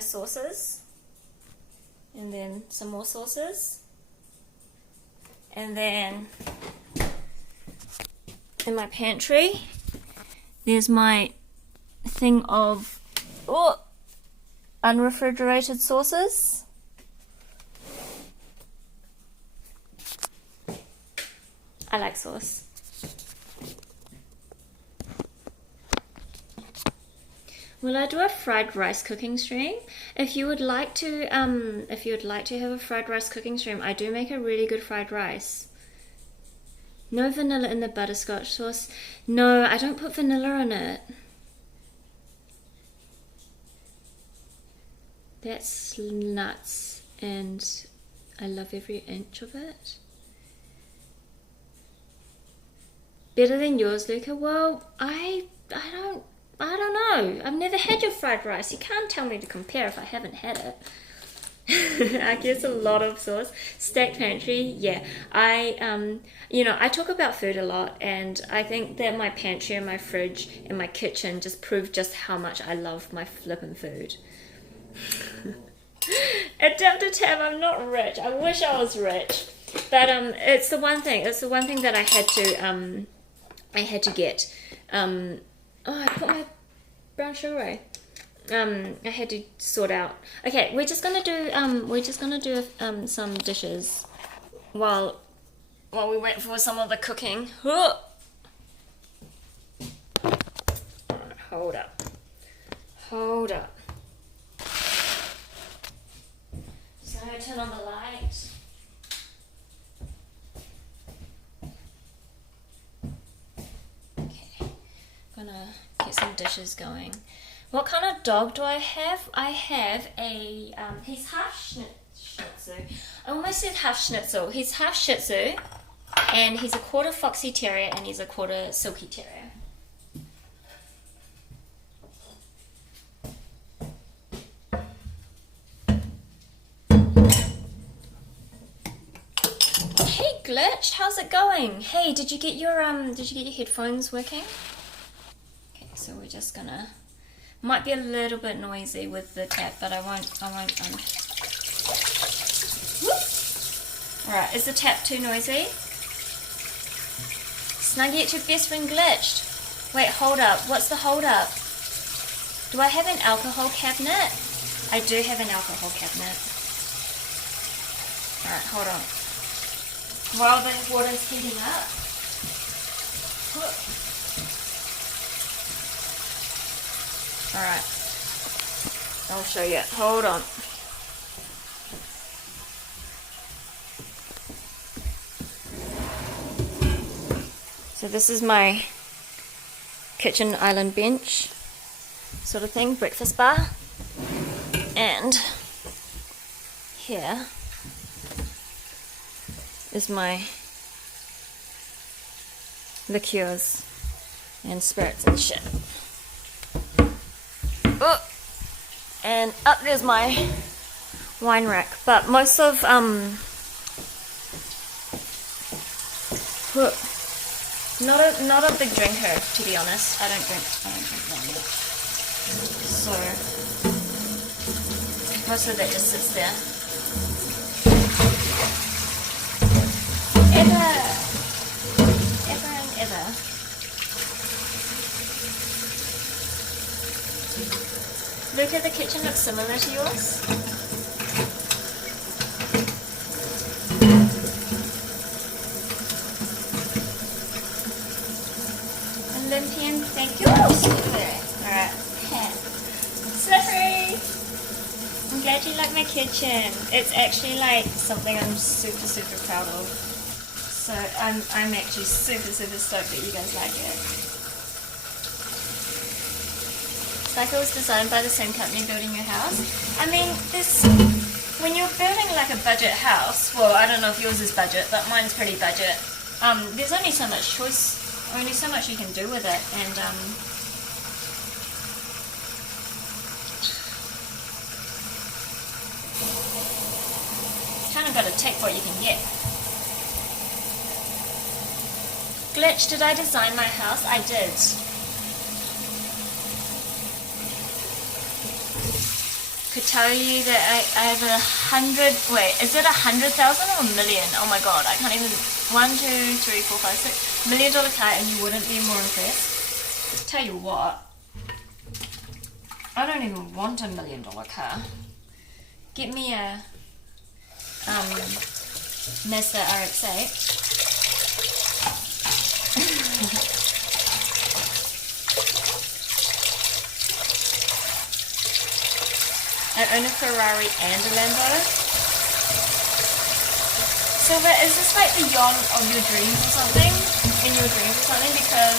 sauces. And then some more sauces. And then in my pantry, there's my thing of unrefrigerated sauces. I like sauce. Will I do a fried rice cooking stream? If you would like to have a fried rice cooking stream, I do make a really good fried rice. No vanilla in the butterscotch sauce. No, I don't put vanilla in it. That's nuts, and I love every inch of it. Better than yours, Luca? Well, I don't know. I've never had your fried rice. You can't tell me to compare if I haven't had it. I guess a lot of sauce. Stacked pantry, yeah. I talk about food a lot, and I think that my pantry and my fridge and my kitchen just prove just how much I love my flippin' food. Adapter tab, I'm not rich. I wish I was rich. But it's the one thing that I had to get. I put my brown sugar away. I had to sort out. Okay, we're just gonna do some dishes while we wait for some of the cooking. Alright, hold up. So I turn on the light. Okay, gonna get some dishes going. What kind of dog do I have? I have a, he's half Shih Tzu. I almost said half Schnitzel. He's half Shih Tzu, and he's a quarter Foxy Terrier, and he's a quarter Silky Terrier. Hey Glitched, how's it going? Hey, did you get your headphones working? Okay, so we're just gonna. Might be a little bit noisy with the tap, but I won't. Alright, is the tap too noisy? Snuggy, it's your best friend Glitched. Wait, hold up. What's the hold up? Do I have an alcohol cabinet? I do have an alcohol cabinet. Alright, hold on. While the water's heating up. Alright, I'll show you. Hold on. So this is my kitchen island bench sort of thing, breakfast bar. And here is my liqueurs and spirits and shit. Oh, and up there's my wine rack, but most of not a big drinker, to be honest. I don't drink wine much. So most of that just sits there. Ever and ever. Luca, the kitchen looks similar to yours. Olympian, thank you. Alright. Slippery! I'm glad you like my kitchen. It's actually like something I'm super, super proud of. So I'm actually super, super stoked that you guys like it. It's like it was designed by the same company building your house. I mean, when you're building like a budget house, well, I don't know if yours is budget, but mine's pretty budget. There's only so much choice, only so much you can do with it, and kind of got to take what you can get. Glitch, did I design my house? I did. Could tell you that I have 100, wait, is it 100,000 or a million? Oh my god, I can't even, 1, 2, 3, 4, 5, 6, $1 million car, and you wouldn't be more impressed? Tell you what, I don't even want $1 million car. Get me a Mazda RX-8. I own a Ferrari and a Lambo. Silver, is this like the yacht of your dreams or something? In your dreams or something? Because,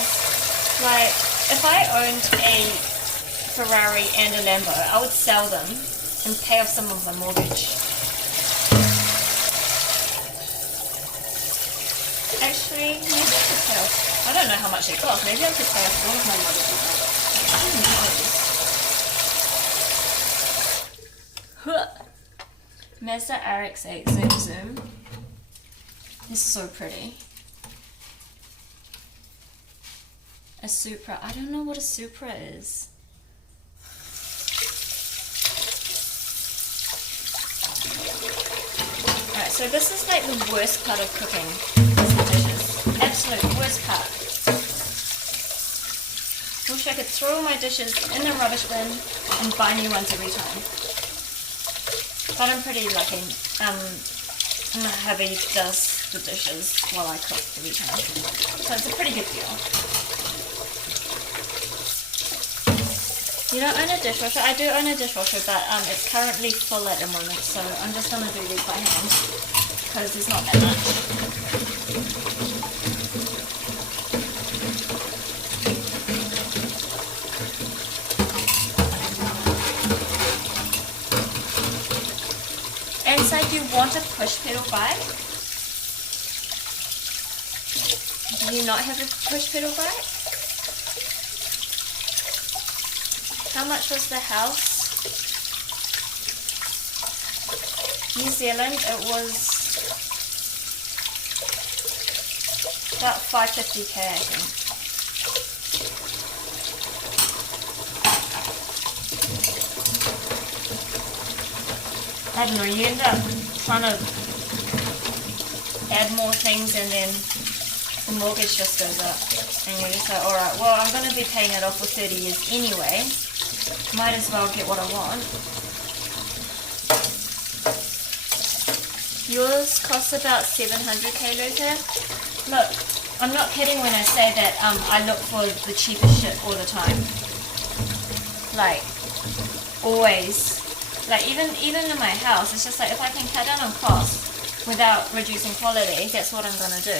like, if I owned a Ferrari and a Lambo, I would sell them and pay off some of my mortgage. Actually, maybe I could pay off. I don't know how much they cost. Maybe I could pay off all of my mortgage. Who knows? Mazda RX-8 zoom. This is so pretty. A Supra. I don't know what a Supra is. Alright, so this is like the worst part of cooking. Is the dishes. Absolute worst part. Wish I could throw my dishes in the rubbish bin and buy new ones every time. But I'm pretty lucky. My hubby does the dishes while I cook every time. So it's a pretty good deal. You don't own a dishwasher? I do own a dishwasher, but it's currently full at the moment, so I'm just going to do these by hand, because there's not that much. Inside, you want a push pedal bike? Do you not have a push pedal bike? How much was the house? New Zealand, it was about 550k, I think. I don't know, you end up trying to add more things and then the mortgage just goes up. And you're just like, alright, well, I'm going to be paying it off for 30 years anyway. Might as well get what I want. Yours costs about 700k, Luca. Look, I'm not kidding when I say that I look for the cheapest shit all the time. Like, always. Like, even in my house, it's just like, if I can cut down on cost without reducing quality, that's what I'm gonna do.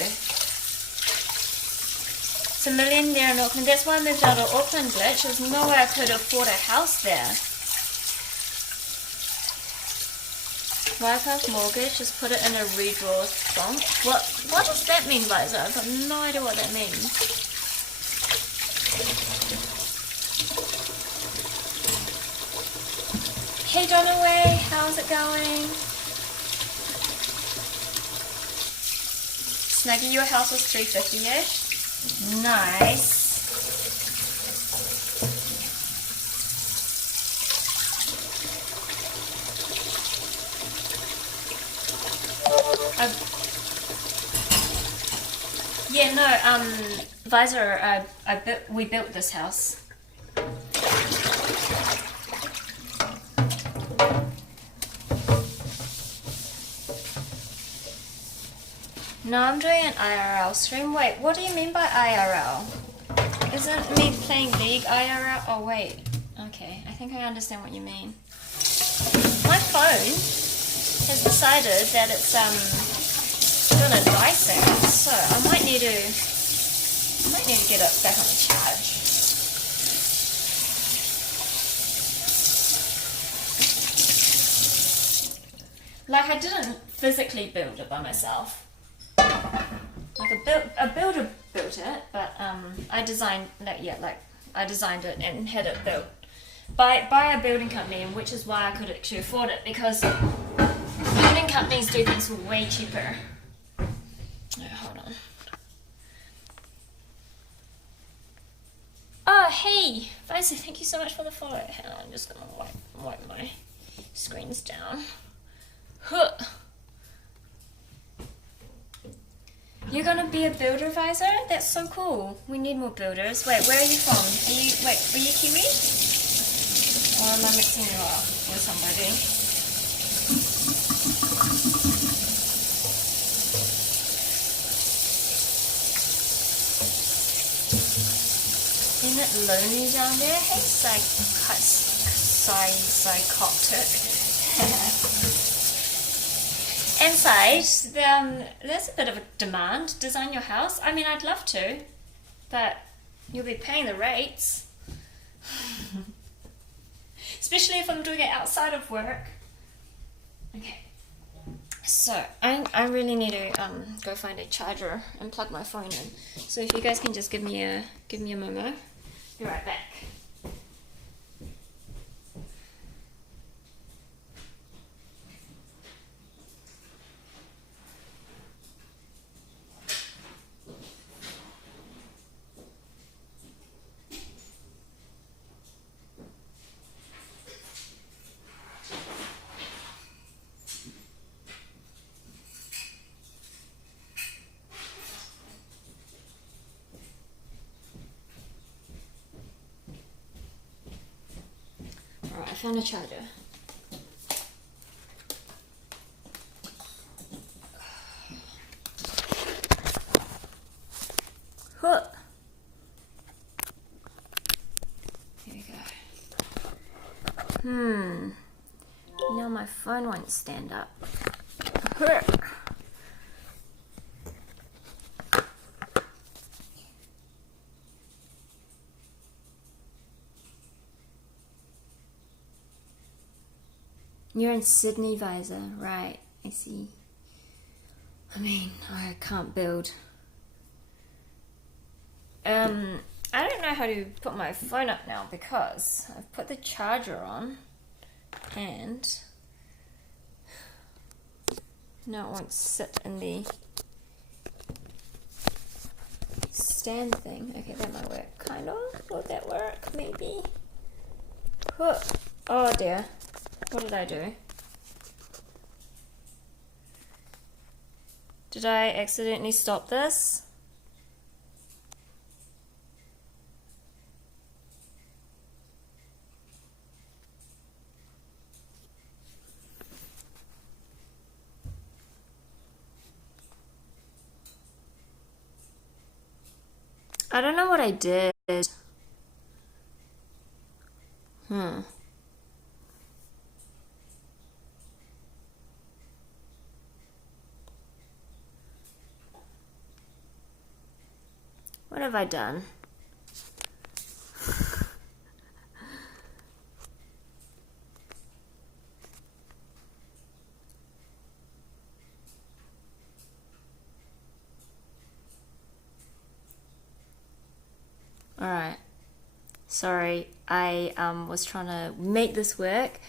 It's $1 million there in Auckland. That's why I moved out of Auckland, Glitch. There's no way I could afford a house there. Wipe off mortgage, just put it in a redraw trunk. What does that mean, Liza? I've got no idea what that means. Hey Donaway, how's it going? Snuggie, your house was 350-ish. Nice. Yeah, no, Visor, we built this house. No, I'm doing an IRL stream. Wait, what do you mean by IRL? Isn't me playing League IRL? Oh, wait. Okay, I think I understand what you mean. My phone has decided that it's gonna die soon, so I might need to get it back on the charge. Like, I didn't physically build it by myself. Like a builder built it, but I designed that. Yeah, like I designed it and had it built by a building company, and which is why I could actually afford it, because building companies do things for way cheaper. Oh, hold on. Oh, hey, Vice, thank you so much for the follow. Hang on, I'm just gonna wipe my screens down. Huh. You're gonna be a builder, Visor? That's so cool. We need more builders. Wait, where are you from? Were you Kiwi? Or am I mixing you up with somebody? Isn't it lonely down there? Hey, psychotic. Inside, there's a bit of a demand. Design your house. I mean, I'd love to, but you'll be paying the rates. Especially if I'm doing it outside of work. Okay. So, I really need to go find a charger and plug my phone in. So if you guys can just give me a momo. Be right back. Alright, I found a charger. Huh. Here we go. Now my phone won't stand up. Huh. You're in Sydney, Visor. Right, I see. I mean, I can't build. I don't know how to put my phone up now because I've put the charger on and now it won't sit in the stand thing. Okay, that might work. Kind of. Will that work? Maybe. Oh dear. What did I do? Did I accidentally stop this? I don't know what I did. What have I done? Alright. Sorry, I was trying to make this work.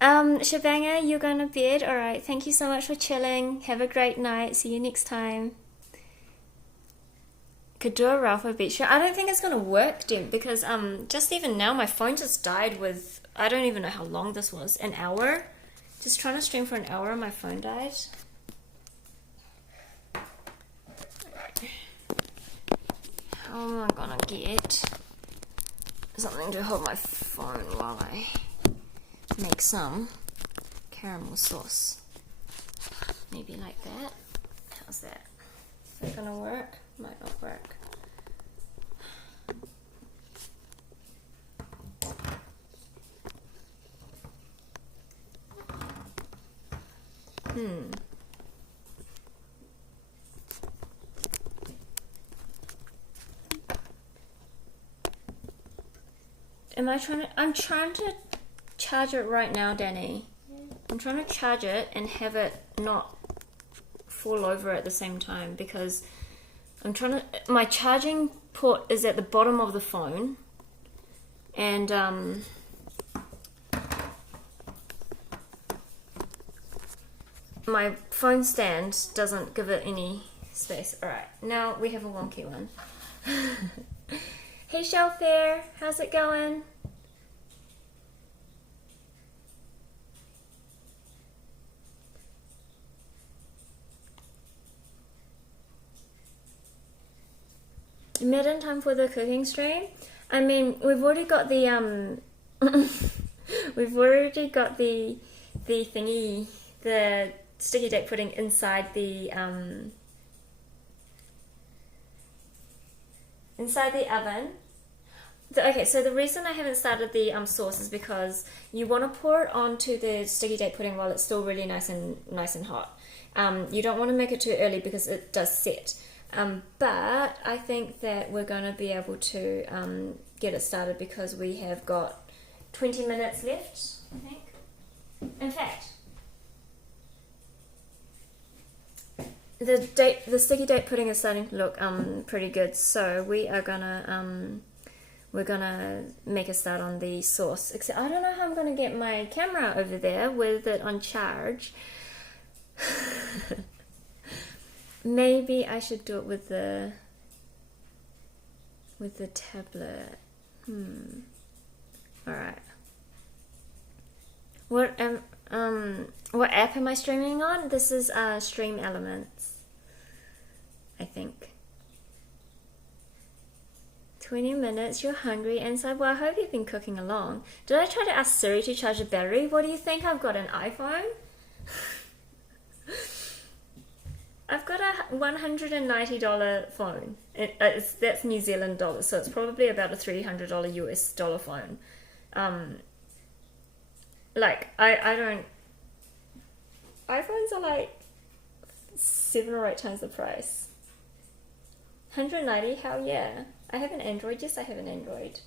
Shabanger, you're going to bed? Alright, thank you so much for chilling. Have a great night. See you next time. Could do a Ralpho beach show. I don't think it's gonna work, dude, because just even now my phone just died with, I don't even know how long this was, an hour. Just trying to stream for an hour and my phone died. How am I gonna get something to hold my phone while I make some caramel sauce? Maybe like that. How's that? Is that gonna work? Might not work. I'm trying to charge it right now, Danny. I'm trying to charge it and have it not fall over at the same time because my charging port is at the bottom of the phone and my phone stand doesn't give it any space. Alright, now we have a wonky one. Hey Shellfair, how's it going? Mid in time for the cooking stream. I mean, we've already got the we've already got the thingy, the sticky date pudding inside the oven. Okay, so the reason I haven't started the sauce is because you want to pour it onto the sticky date pudding while it's still really nice and hot. You don't want to make it too early because it does set. But I think that we're going to be able to get it started because we have got 20 minutes left, I think. In fact, the sticky date pudding is starting to look pretty good, so we are gonna make a start on the sauce. Except I don't know how I'm gonna get my camera over there with it on charge. Maybe I should do it with the tablet. All right. What app am I streaming on? This is Stream Elements, I think. 20 minutes, you're hungry inside. Well, I hope you've been cooking along. Did I try to ask Siri to charge a battery? What do you think? I've got an iPhone? I've got a $190 phone. That's New Zealand dollars, so it's probably about a $300 US dollar phone. Like, I don't... iPhones are like 7 or 8 times the price. 190? Hell yeah. I have an Android. Yes, I have an Android.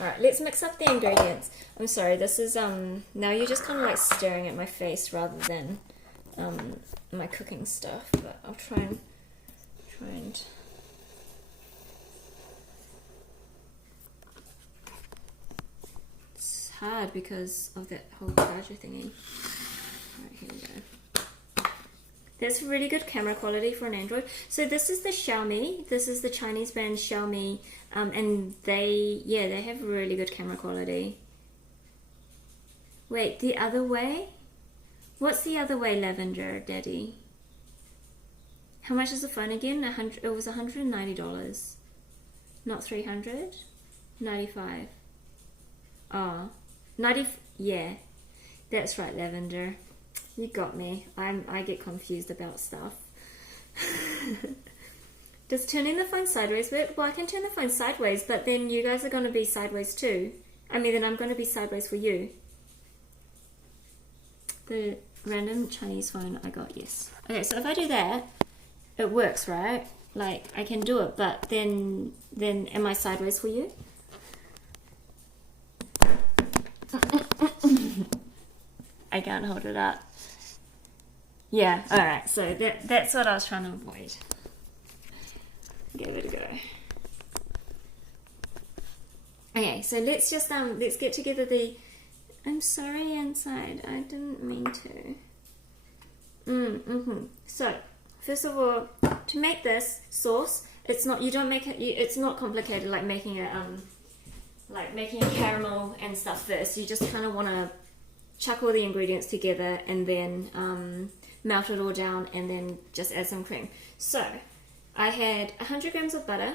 Alright, let's mix up the ingredients. I'm sorry, this is, now you're just kind of like staring at my face rather than, my cooking stuff, but I'll try and it's hard because of that whole charger thingy. Alright, here we go. That's really good camera quality for an Android. So this is the Xiaomi. This is the Chinese brand Xiaomi, and they have really good camera quality. Wait, the other way? What's the other way, Lavender Daddy? How much is the phone again? It was $190, not $300. 95. Oh, 90. Yeah, that's right, Lavender. You got me. I get confused about stuff. Does turning the phone sideways work? Well, I can turn the phone sideways, but then you guys are going to be sideways too. I mean, then I'm going to be sideways for you. The random Chinese phone I got, yes. Okay, so if I do that, it works, right? Like, I can do it, but then am I sideways for you? I can't hold it up. Yeah, alright, so that's what I was trying to avoid. Give it a go. Okay, so let's just let's get together the... I'm sorry, inside. I didn't mean to. So, first of all, to make this sauce, it's not it's not complicated like making a caramel and stuff first. You just kind of want to chuck all the ingredients together and then melt it all down and then just add some cream. So I had 100 grams of butter.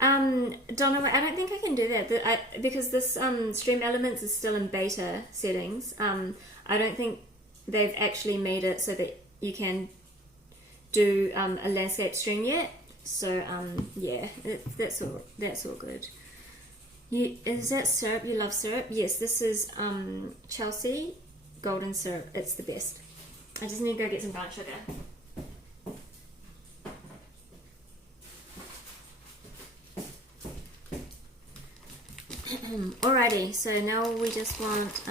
Donna, I don't think I can do that because this Stream Elements is still in beta settings. I don't think they've actually made it so that you can do a landscape stream yet. So yeah, that's all good. Is that syrup? You love syrup? Yes, this is Chelsea golden syrup. It's the best. I just need to go get some brown sugar. Alrighty, so now we just want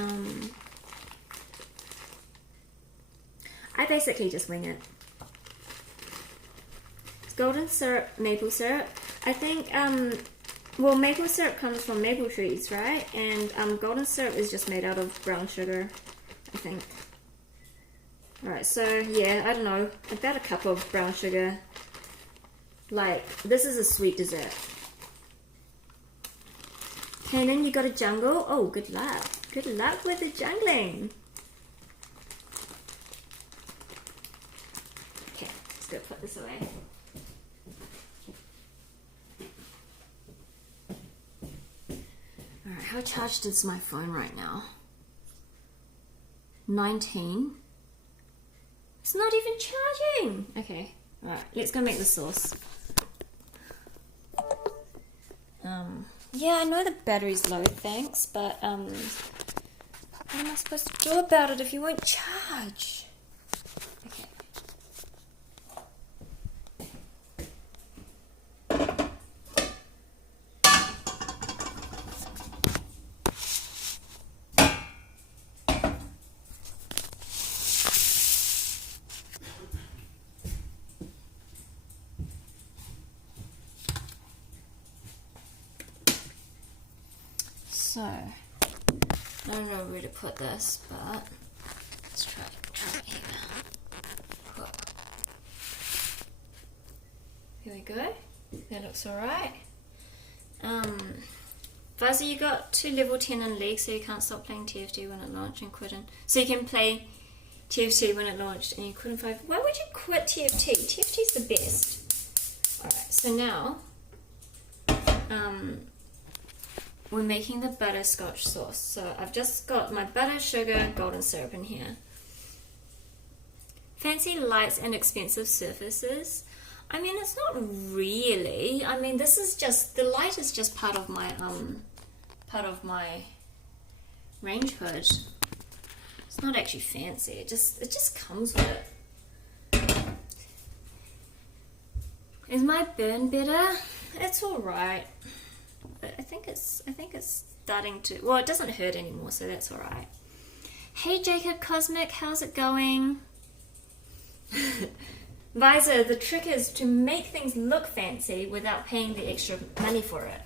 I basically just wing it. It's golden syrup, maple syrup. I think well, maple syrup comes from maple trees, right? And golden syrup is just made out of brown sugar, I think. Alright, so yeah, I don't know, about a cup of brown sugar. Like, this is a sweet dessert. Kanan, you got a jungle? Oh, good luck. Good luck with the jungling. Okay, let's go put this away. Alright, how charged is my phone right now? 19. It's not even charging. Okay, alright, let's go make the sauce. Yeah, I know the battery's low, thanks, but what am I supposed to do about it if you won't charge? Okay. So, I don't know where to put this, but let's try it here. Cool. Here we go. That looks alright. Fuzzy, you got to level 10 in League, so you can't stop playing TFT when it launched and quit. So you can play TFT when it launched and you quit in 5. Why would you quit TFT? TFT's the best. Alright, so now we're making the butterscotch sauce. So I've just got my butter, sugar, golden syrup in here. Fancy lights and expensive surfaces. I mean, it's not really. I mean, this is just, the light is just part of my range hood. It's not actually fancy. It just comes with it. Is my burn better? It's all right. I think it's starting to, well, it doesn't hurt anymore, so that's all right. Hey Jacob Cosmic, how's it going? Visor, the trick is to make things look fancy without paying the extra money for it.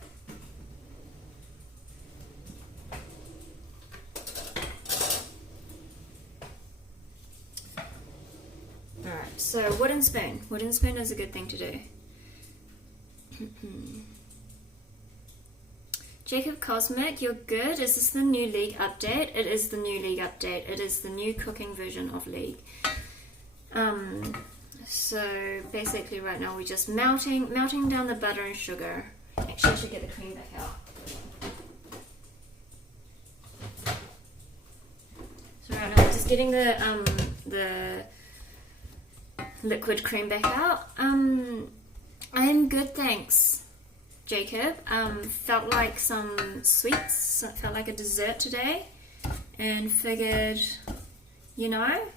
Alright, so wooden spoon. Wooden spoon is a good thing to do. Jacob Cosmic, you're good. Is this the new League update? It is the new League update. It is the new cooking version of League. So basically right now we're just melting down the butter and sugar. Actually I should get the cream back out. So right now we're just getting the liquid cream back out. I am good, thanks, Jacob. Felt like some sweets, felt like a dessert today, and figured, you know,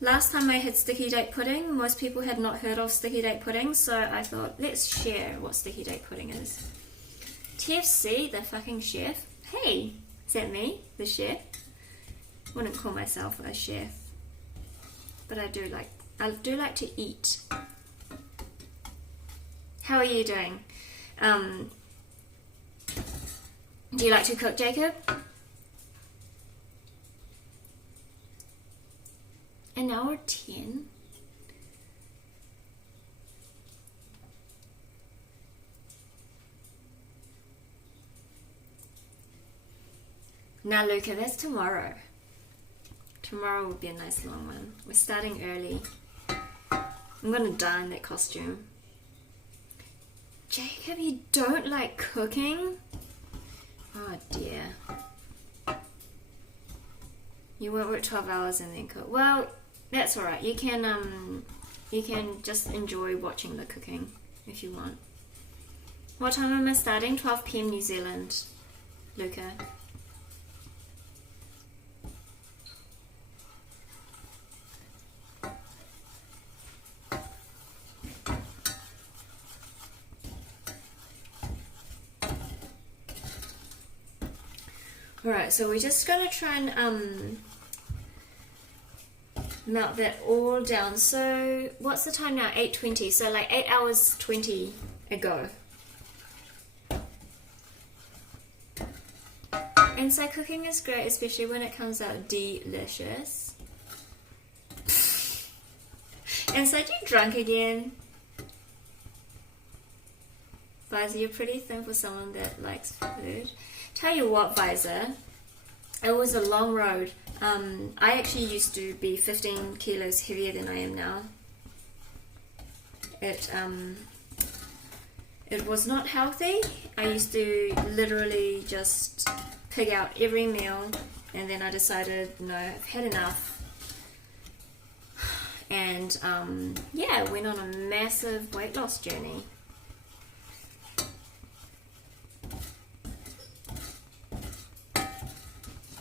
last time I had sticky date pudding, most people had not heard of sticky date pudding, so I thought, let's share what sticky date pudding is. TFC, the fucking chef. Hey, is that me, the chef? Wouldn't call myself a chef, but I do like to eat. How are you doing? Do you like to cook, Jacob? An hour 10? Now, Luca, that's tomorrow. Tomorrow will be a nice long one. We're starting early. I'm gonna die in that costume. Jacob, you don't like cooking? Oh dear. You won't work 12 hours and then cook. Well, that's alright. You can just enjoy watching the cooking if you want. What time am I starting? 12 p.m. New Zealand, Luca. Alright, so we're just going to try and melt that all down. So what's the time now? 8:20. So like 8 hours 20 ago. Inside cooking is great, especially when it comes out delicious. Inside, you drunk again? Visor, you're pretty thin for someone that likes food. Tell you what, Visor, it was a long road. I actually used to be 15 kilos heavier than I am now. It was not healthy. I used to literally just pig out every meal, and then I decided, no, I've had enough. And yeah, went on a massive weight loss journey.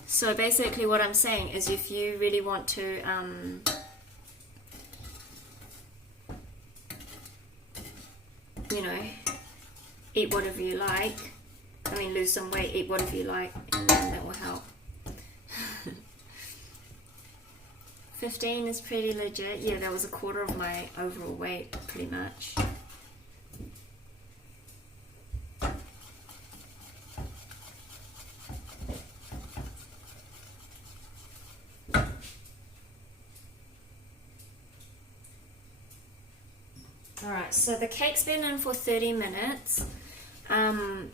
So basically what I'm saying is, if you really want to you know, eat whatever you like, I mean lose some weight, eat whatever you like, and then that will help. 15 is pretty legit. Yeah, that was a quarter of my overall weight pretty much. Alright, so the cake's been in for 30 minutes. I'm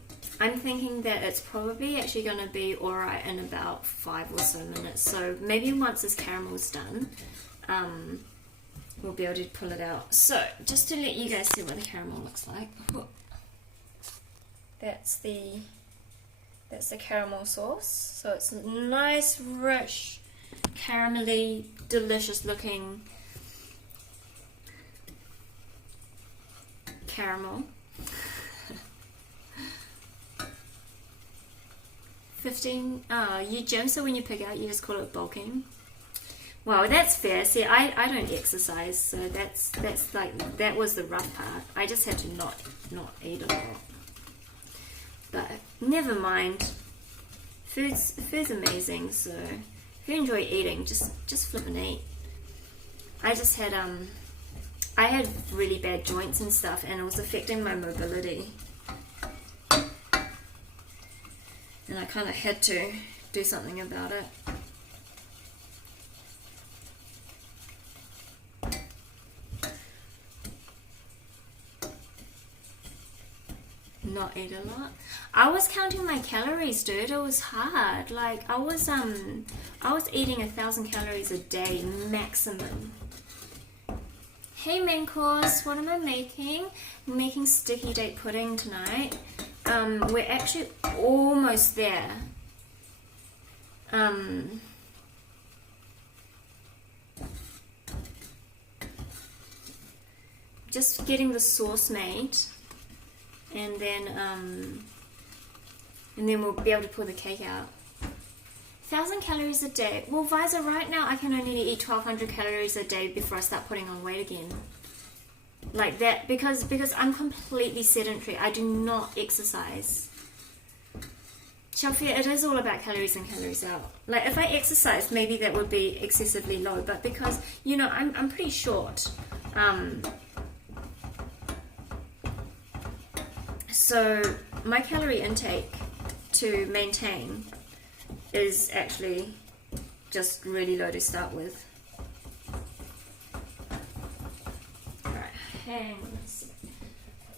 thinking that it's probably actually going to be alright in about 5 or so minutes. So maybe once this caramel's done, we'll be able to pull it out. So, just to let you guys see what the caramel looks like. That's the caramel sauce. So it's a nice, rich, caramelly, delicious looking caramel. 15. You gym, so when you pick out, you just call it bulking. Well, that's fair. See, I don't exercise, so that's like, that was the rough part. I just had to not eat a lot. But never mind. Food's amazing. So if you enjoy eating, just flip and eat. I just had I had really bad joints and stuff, and it was affecting my mobility. And I kind of had to do something about it. Not eat a lot. I was counting my calories, dude. It was hard. Like I was eating 1,000 calories a day maximum. Hey main course, what am I making? I'm making sticky date pudding tonight. We're actually almost there. Just getting the sauce made, and then we'll be able to pull the cake out. 1,000 calories a day. Well, Visor, right now I can only eat 1,200 calories a day before I start putting on weight again. Like that, because I'm completely sedentary. I do not exercise. Shelfia, it is all about calories in, calories out. Like if I exercise, maybe that would be excessively low, but because, you know, I'm pretty short. So my calorie intake to maintain is actually just really low to start with. Alright, hang on a sec.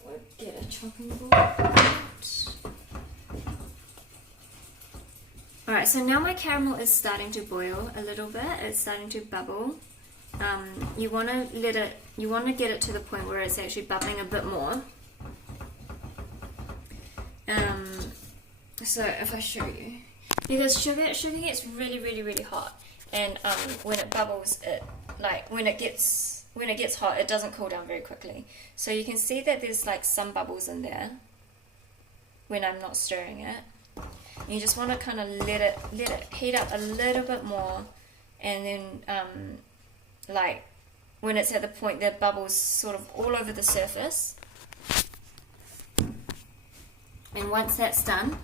We'll get a chopping board out. Alright, so now my caramel is starting to boil a little bit. It's starting to bubble. You want to get it to the point where it's actually bubbling a bit more. So if I show you, because sugar gets really, really, really hot, and when it bubbles, when it gets hot, it doesn't cool down very quickly. So you can see that there's like some bubbles in there when I'm not stirring it. You just want to kind of let it heat up a little bit more, and then like when it's at the point that bubbles sort of all over the surface. And once that's done,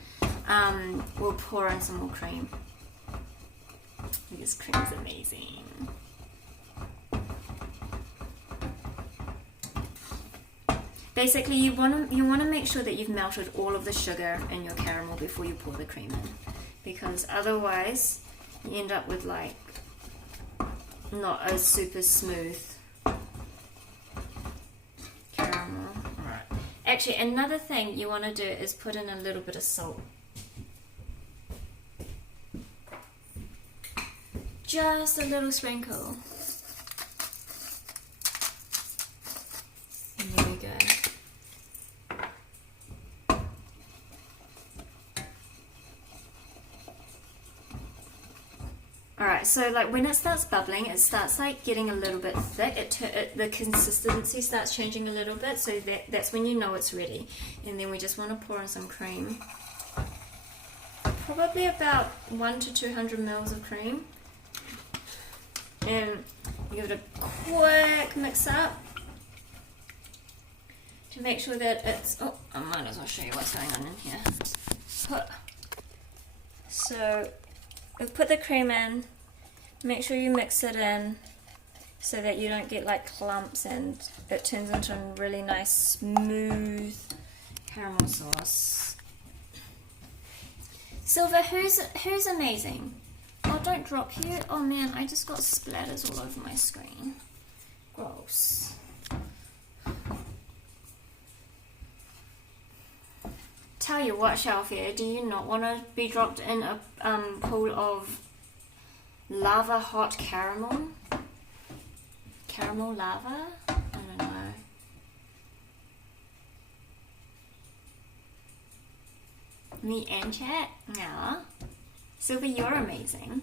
we'll pour in some more cream. This cream is amazing. Basically, you want to make sure that you've melted all of the sugar in your caramel before you pour the cream in, because otherwise you end up with like not a super smooth caramel. Right. Actually, another thing you want to do is put in a little bit of salt. Just a little sprinkle. And there we go. Alright, so like when it starts bubbling, it starts like getting a little bit thick. The consistency starts changing a little bit, so that's when you know it's ready. And then we just want to pour in some cream. Probably about 100 to 200 mils of cream. And give it a quick mix up to make sure that it's, oh, I might as well show you what's going on in here. So we've put the cream in, make sure you mix it in so that you don't get like clumps and it turns into a really nice smooth caramel sauce. Silver, who's amazing? Oh, don't drop here. Oh man, I just got splatters all over my screen. Gross. Tell you what, Shelfie, do you not want to be dropped in a pool of lava hot caramel? Caramel lava? I don't know. Me and chat? Yeah. Sylvie, you're amazing.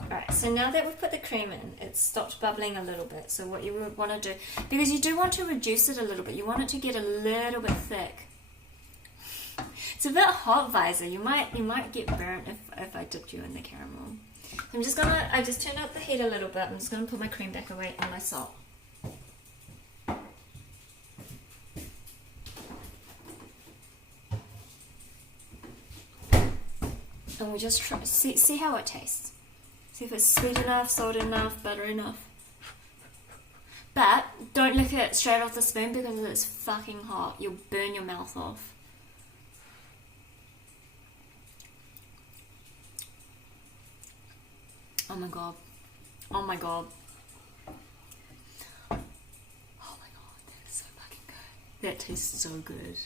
Alright, so now that we've put the cream in, it's stopped bubbling a little bit. So what you would want to do, because you do want to reduce it a little bit, you want it to get a little bit thick. It's a bit hot, Visor. You might get burnt if I dipped you in the caramel. So I just turned up the heat a little bit. I'm just gonna put my cream back away and my salt. And we just try see how it tastes. See if it's sweet enough, salt enough, butter enough. But don't lick it straight off the spoon because it's fucking hot. You'll burn your mouth off. Oh my god. Oh my god. Oh my god, that is so fucking good. That tastes so good.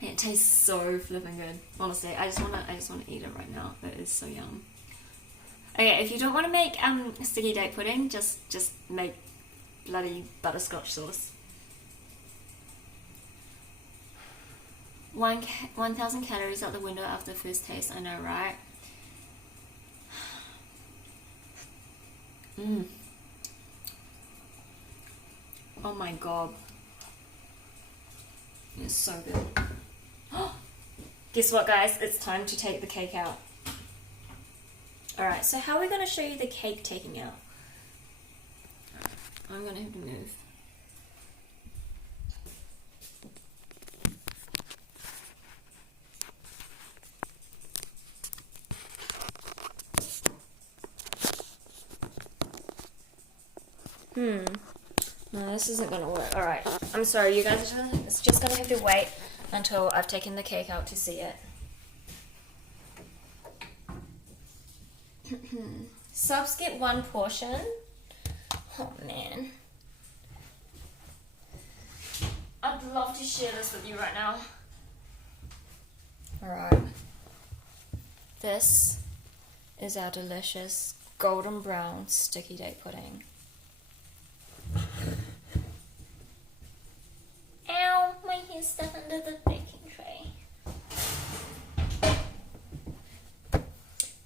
It tastes so flipping good. Honestly, I just wanna eat it right now. It is so yum. Okay, if you don't want to make sticky date pudding, just make bloody butterscotch sauce. 1,000 calories out the window after the first taste. I know, right? Oh my god. It's so good. Guess what, guys? It's time to take the cake out. Alright, so how are we going to show you the cake taking out? I'm going to have to move. No, this isn't going to work. Alright, I'm sorry, you guys are just going to have to wait until I've taken the cake out to see it. Subs get one portion. Oh man. I'd love to share this with you right now. Alright. This is our delicious golden brown sticky date pudding. Ow, my hair's stuck under the baking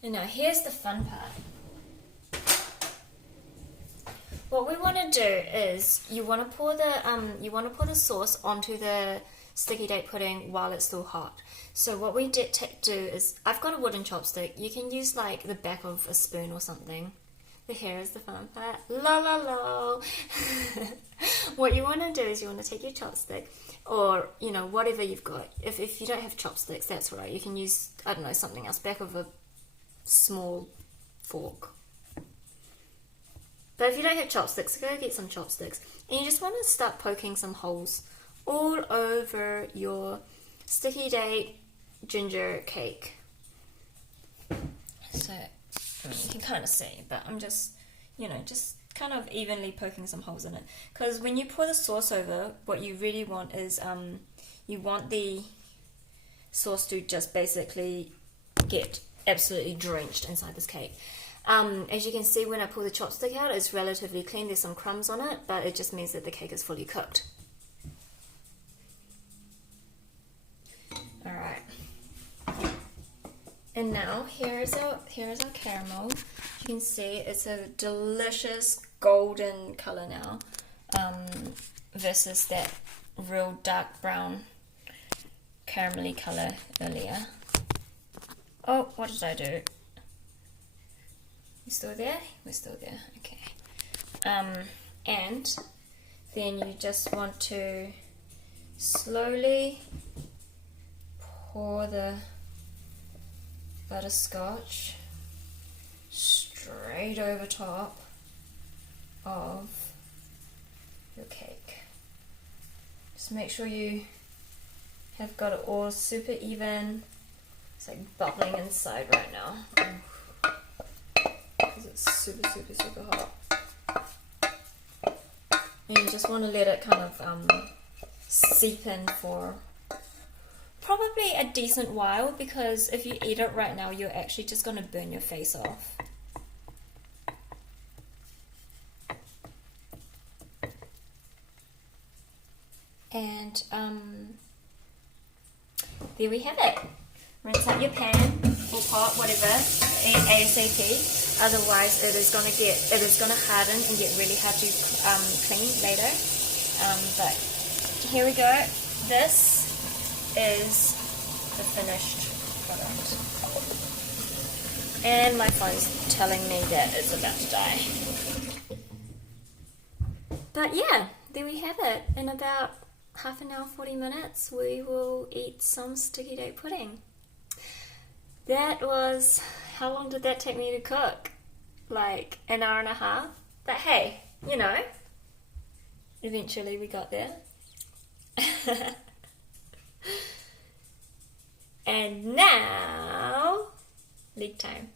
And now here's the fun part. What we want to do is you want to pour the sauce onto the sticky date pudding while it's still hot. So what we do is, I've got a wooden chopstick. You can use like the back of a spoon or something. The hair is the fun part. La la la. What you want to do is you want to take your chopstick, or whatever you've got. If you don't have chopsticks, that's right. You can use, I don't know, something else, back of a small fork. But if you don't have chopsticks, go get some chopsticks. And you just want to start poking some holes all over your sticky date ginger cake. So, you can kind of see, but I'm just, just kind of evenly poking some holes in it. Because when you pour the sauce over, what you really want is, you want the sauce to just basically get absolutely drenched inside this cake. As you can see, when I pull the chopstick out, it's relatively clean. There's some crumbs on it, but it just means that the cake is fully cooked. Alright. And now, here's our caramel. You can see it's a delicious golden colour now, versus that real dark brown caramelly colour earlier. Oh, what did I do? You still there? We're still there, okay. And then you just want to slowly pour the butterscotch straight over top of your cake. Just make sure you have got it all super even. It's like bubbling inside right now. Because it's super, super, super hot. And you just want to let it kind of seep in for probably a decent while, because if you eat it right now, you're actually just going to burn your face off. And there we have it. Rinse out your pan or pot, whatever, ASAP. Otherwise, it is going to harden and get really hard to clean later. But here we go. This is the finished product. And my phone's telling me that it's about to die. But yeah, there we have it. In about half an hour, 40 minutes, we will eat some sticky date pudding. That was, how long did that take me to cook? Like an hour and a half? But hey, eventually we got there. And now, leg time.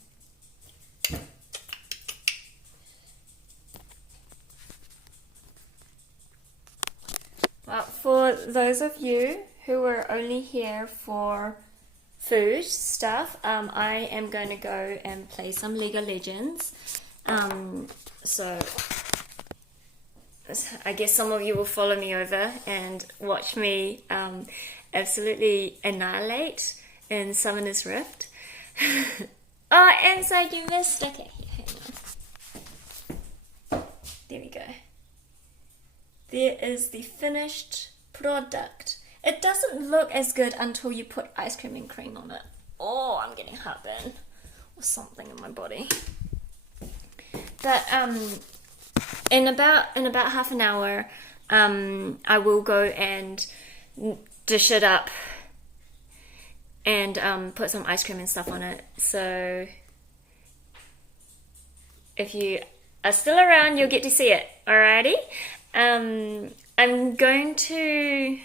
Well, for those of you who are only here for food stuff, I am going to go and play some Lego Legends. So I guess some of you will follow me over and watch me absolutely annihilate in Summoner's Rift. Oh, and so you missed. Okay, hang on. There we go. There is the finished product. It doesn't look as good until you put ice cream and cream on it. Oh, I'm getting heartburn or something in my body. But in about half an hour, I will go and dish it up and put some ice cream and stuff on it. So if you are still around, you'll get to see it. Alrighty. I'm going to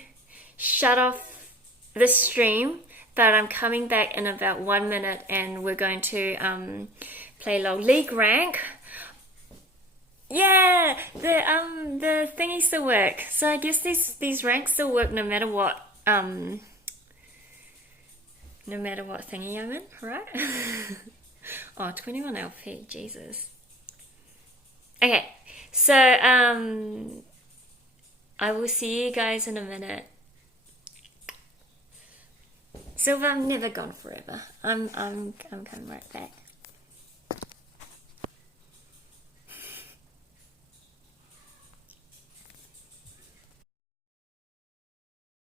shut off the stream, but I'm coming back in about 1 minute, and we're going to play League Rank. Yeah, the thingy still work. So I guess these ranks still work no matter what thingy I'm in, right? Oh, 21 LP, Jesus. Okay, so I will see you guys in a minute. Silver, I'm never gone forever. I'm coming right back.